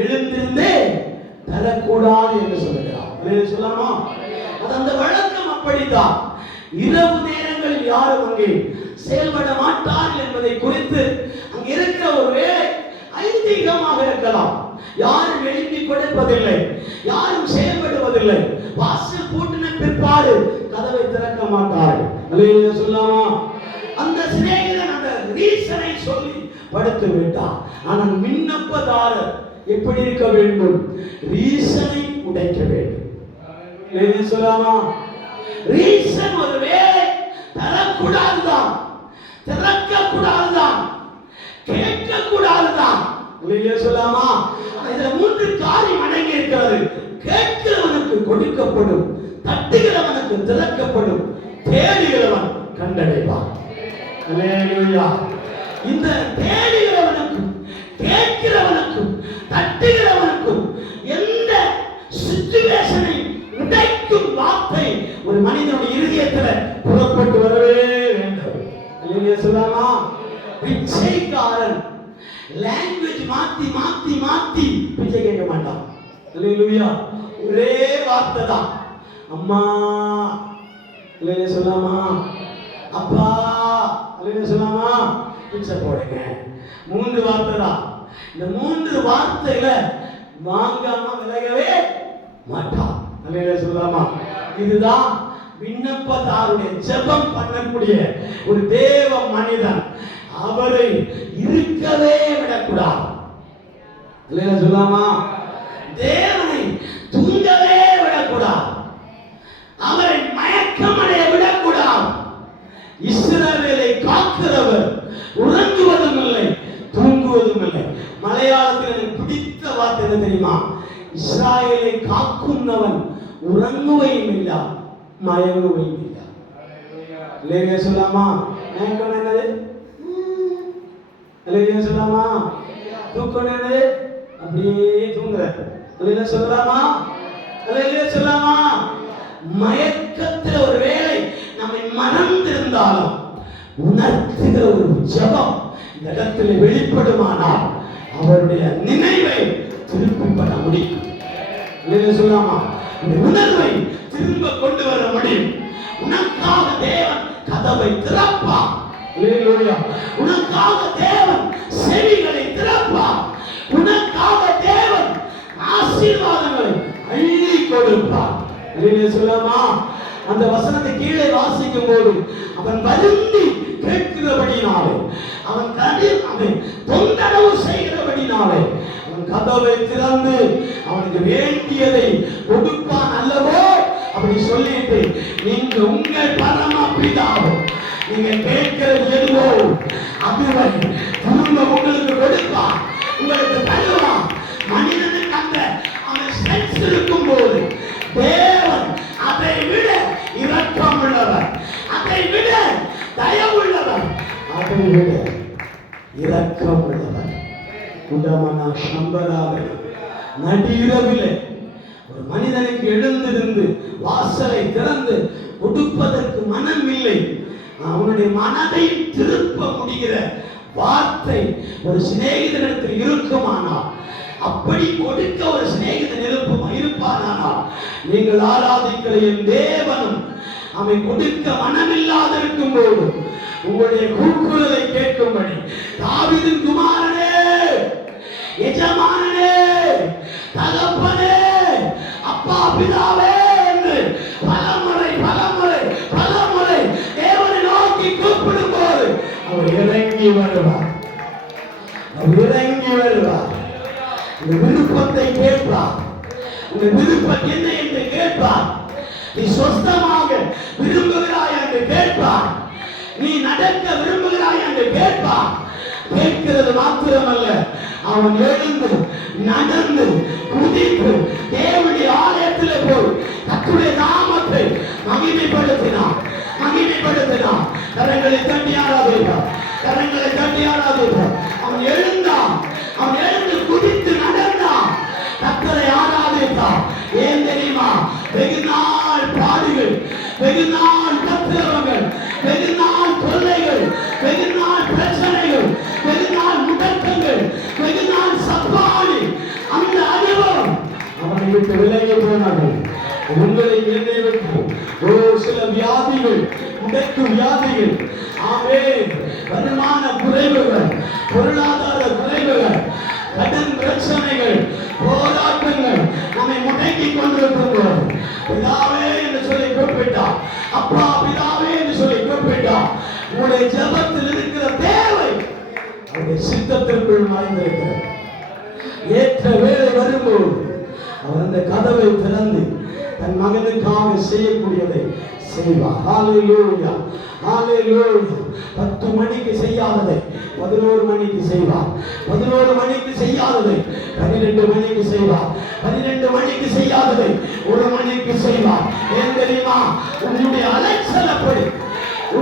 எழுந்திருந்தே தரக்கூடாது என்று சொல்லுகிறார். சொல்லாமா? அது அந்த வழக்கம் அப்படித்தான். இரவு நேரங்களில் யாரும் அங்கே செயல்பட மாட்டார்கள் என்பதை குறித்து அங்கே இருக்கிற ஒரு வேலை ஐதீகமாக இருக்கலாம். யாரும் எழுப்பி கொடுப்பதில்லை, யாரும் செயல்படுவதில்லை. வாசல் பூட்டின பிற்பாடு கதவை திறக்க மாட்டார்கள். அல்லேலூயா சொல்லாமா? அந்த சிநேகிதன் அந்த ரீசனை சொல்லி படுத்து விட்டான். ஆனால் விண்ணப்பதாரர் எப்படி இருக்க வேண்டும்? ரீசனை உடைக்க வேண்டும். அல்லேலூயா சொல்லாமா? ரீசன் ஒரு வேலை தரக்கூடாதுதான், திறக்க கூடாதுதான், கேட்க கூடாதுதான். அல்லேலூயா சொல்லாமா? இதுல 3 காரியம் அடங்கி இருக்கிறது. கேட்கிறவனுக்கு கொடுக்கப்படும், தட்டுகிறவனுக்கு திறக்கப்படும், தேடுகிறவன் கண்டடைவான். அல்லேலூயா. இந்த தேடுகிறவனுக்கும் கேட்கிறவனுக்கும் தட்டுகிறவனுக்கும் எந்த சிச்சுவேஷனை உடைக்கும் வார்த்தை ஒரு மனிதனுடைய இருதயத்தில் புறப்பட்டு வரவே வேண்டும். அல்லேலூயா சொல்லாமா? பிச்சைக்காரன் லாங்குவேஜ் மாத்தி மாத்தி மாத்தி பிச்சை கேட்க மாட்டான். அல்லேலூயா. ஒரே வார்த்தை தான், அம்மா. அல்லேலூயா சொல்லாமா? அப்பா. அல்லேலூயா சொல்லாமா? பிச்சை போடுங்க. 3 வார்த்தை தான். இந்த 3 வார்த்தையில வாங்காம விலகவே மாட்டான். அல்லேலூயா சொல்லலாமா? இதுதான் விண்ணப்பதாருடைய ஜெபம் பண்ணக்கூடிய ஒரு தேவ மனிதன். அவரை இருக்கவே விடக்கூடாது. அல்லேலூயா சொல்லலாமா? தேவனை தூங்கவே விடக்கூடாது. அவரை மயக்கமடைய விடக்கூடாது. இஸ்ரவேலை காக்கிறவர் உறங்குவதும் இல்லை, தூங்குவதும் இல்லை. மலையாளத்தில் எனக்கு பிடித்த வார்த்தை என்ன தெரியுமா? இஸ்ராயேலை காக்குன்னவன் உறங்குவையும் இல்லா, மயங்குவையும் இல்லா. அல்லேலூயா சொல்லாமா? மயக்கம் என்னது? அல்லேலூயா சொல்லாமா? தூக்கம் என்னது? அப்படியே தூங்குற. அல்லேலூயா சொல்லலாமா? அல்லேலூயா சொல்லாமா? மயக்கத்தில் ஒரு வேளை நம்மை மறந்திருந்தாலும் உணர்த்துகிற ஒரு ஜெபம் இந்த இடத்துல வெளிப்படுமானால் அவருடைய நினைவை திருப்பி பண்ண முடியும். சொல்லலாமா? இந்த உணர்வை திரும்ப கொண்டு வர முடியும். உனக்காக தேவன் கதவை திறப்பார். உனக்காக தேவன் செவிகளை திறப்பார். உனக்காக தேவன் ஆசீர்வாதங்களை அள்ளி கொடுப்பார். சொல்லலாமா? அந்த வசனத்தை கீழே வாசிக்கும் போது அவன் வருந்தி கேட்கிறபடினாலே, அவன் தொந்தரவு செய்கிறபடினாலே அவன் கதவை திறந்து அவனுக்கு வேண்டியதை கொடுப்பான் அல்லவோ அப்படி சொல்லிட்டு, நீங்க உங்கள் பரம பிதாவோ நீங்க கேட்கிறது எதுவோ அதுவை திரும்ப உங்களுக்கு கொடுப்பான், உங்களுக்கு தருவான். மனிதனுக்கு அந்த அவன் சென்ஸ் இருக்கும் போது தேவன் அதை விட இரக்கம் உள்ளவர், அதை விட தயவுள்ளவர், அதை விட இரக்கம் உள்ளவர். உடமனா சம்பராக நடிரவிலே ஒரு மனிதனுக்கு எழுந்திருந்து வாசலை திறந்து கொடுப்பதற்கு மனம் இல்லை. அவனுடைய மனதை திருப்ப முடிகிற வார்த்தை ஒரு சிநேகிதனிடத்தில் இருக்குமானால், அப்படி கொடுக்க ஒரு சிநேகிதன் இருப்பானால், நீங்கள் ஆராதிக்கிற என் தேவனும் அவன் கொடுக்க மனமில்லாதிருக்கும் போது உங்களுடைய கூக்குரலை கேட்கும்படி, தாவீதின் குமாரனே, எஜமானனே, தகப்பனே, அப்பா, பிதாவே என்று பலமுறை பலமுறை பலமுறை தேவனை நோக்கி கூப்பிடும் போது அவர் இறங்கி வருவார். அவர் இறங்கி வருவார். இந்த விருப்பத்தை கேட்பார். இந்த விருப்பம் என்ன என்று கேட்பார். நீ சொஸ்தமாக விரும்புகிறாய் என்று கேட்பார். நீ நடக்க விரும்புகிறாய் என்று கேட்பார். கேட்கிறது மாத்திரமல்ல, அவன் எழுந்து நடந்து குதித்து தேவனுடைய ஆலயத்தில் போய் கர்த்தருடைய நாமத்தை மகிமைப்படுத்தினான். கரங்களை தட்டி ஆராதிப்பார். கரங்களை தட்டி ஆராதிப்பார். அவன் எழுந்தான். அவன் எழுந்து குதித்து நடந்தான். கர்த்தரை ஆராதித்தான். ஏன் தெரியுமா? வெகு நாள் பாடுகள், வெகு நாள் கத்திரவங்கள், வெகு நாள் தொல்லைகள், வெகு நாள் பிரச்சனைகள், வெகு நாள் முடக்கங்கள், வெகு நாள் சப்பாடி, அந்த அனுபவம் அவனை விட்டு விலகி போனார்கள். உங்களை நினைவுக்கு சில வியாதிகள், முடக்கு வியாதிகள், வருமான குறைவுகள், பொருளாதார குறைவுகள், கடன் பிரச்சனைகள், போராட்டங்கள் நம்மை முடக்கி கொண்டிருக்கிறோம். பிதாவே என்று சொல்லி கூப்பிட்டார். அப்பா, பிதாவே என்று சொல்லி கூப்பிட்டார். உங்களுடைய ஜெபத்தில் இருக்கிற தேவை அவருடைய சித்தத்திற்குள் மறைந்திருக்கிறது. ஏற்ற வேளை வரும்போது அவர் அந்த கதவை திறந்து தன் மகனுக்காக செய்யக்கூடியதை செய்வார். ஹalleluya, ஹalleluya. 10 மணிக்கு செய்யாததை 11 மணிக்கு செய்வார். 11 மணிக்கு செய்யாததை 12 மணிக்கு செய்வார். 12 மணிக்கு செய்யாததை 1 மணிக்கு செய்வார்.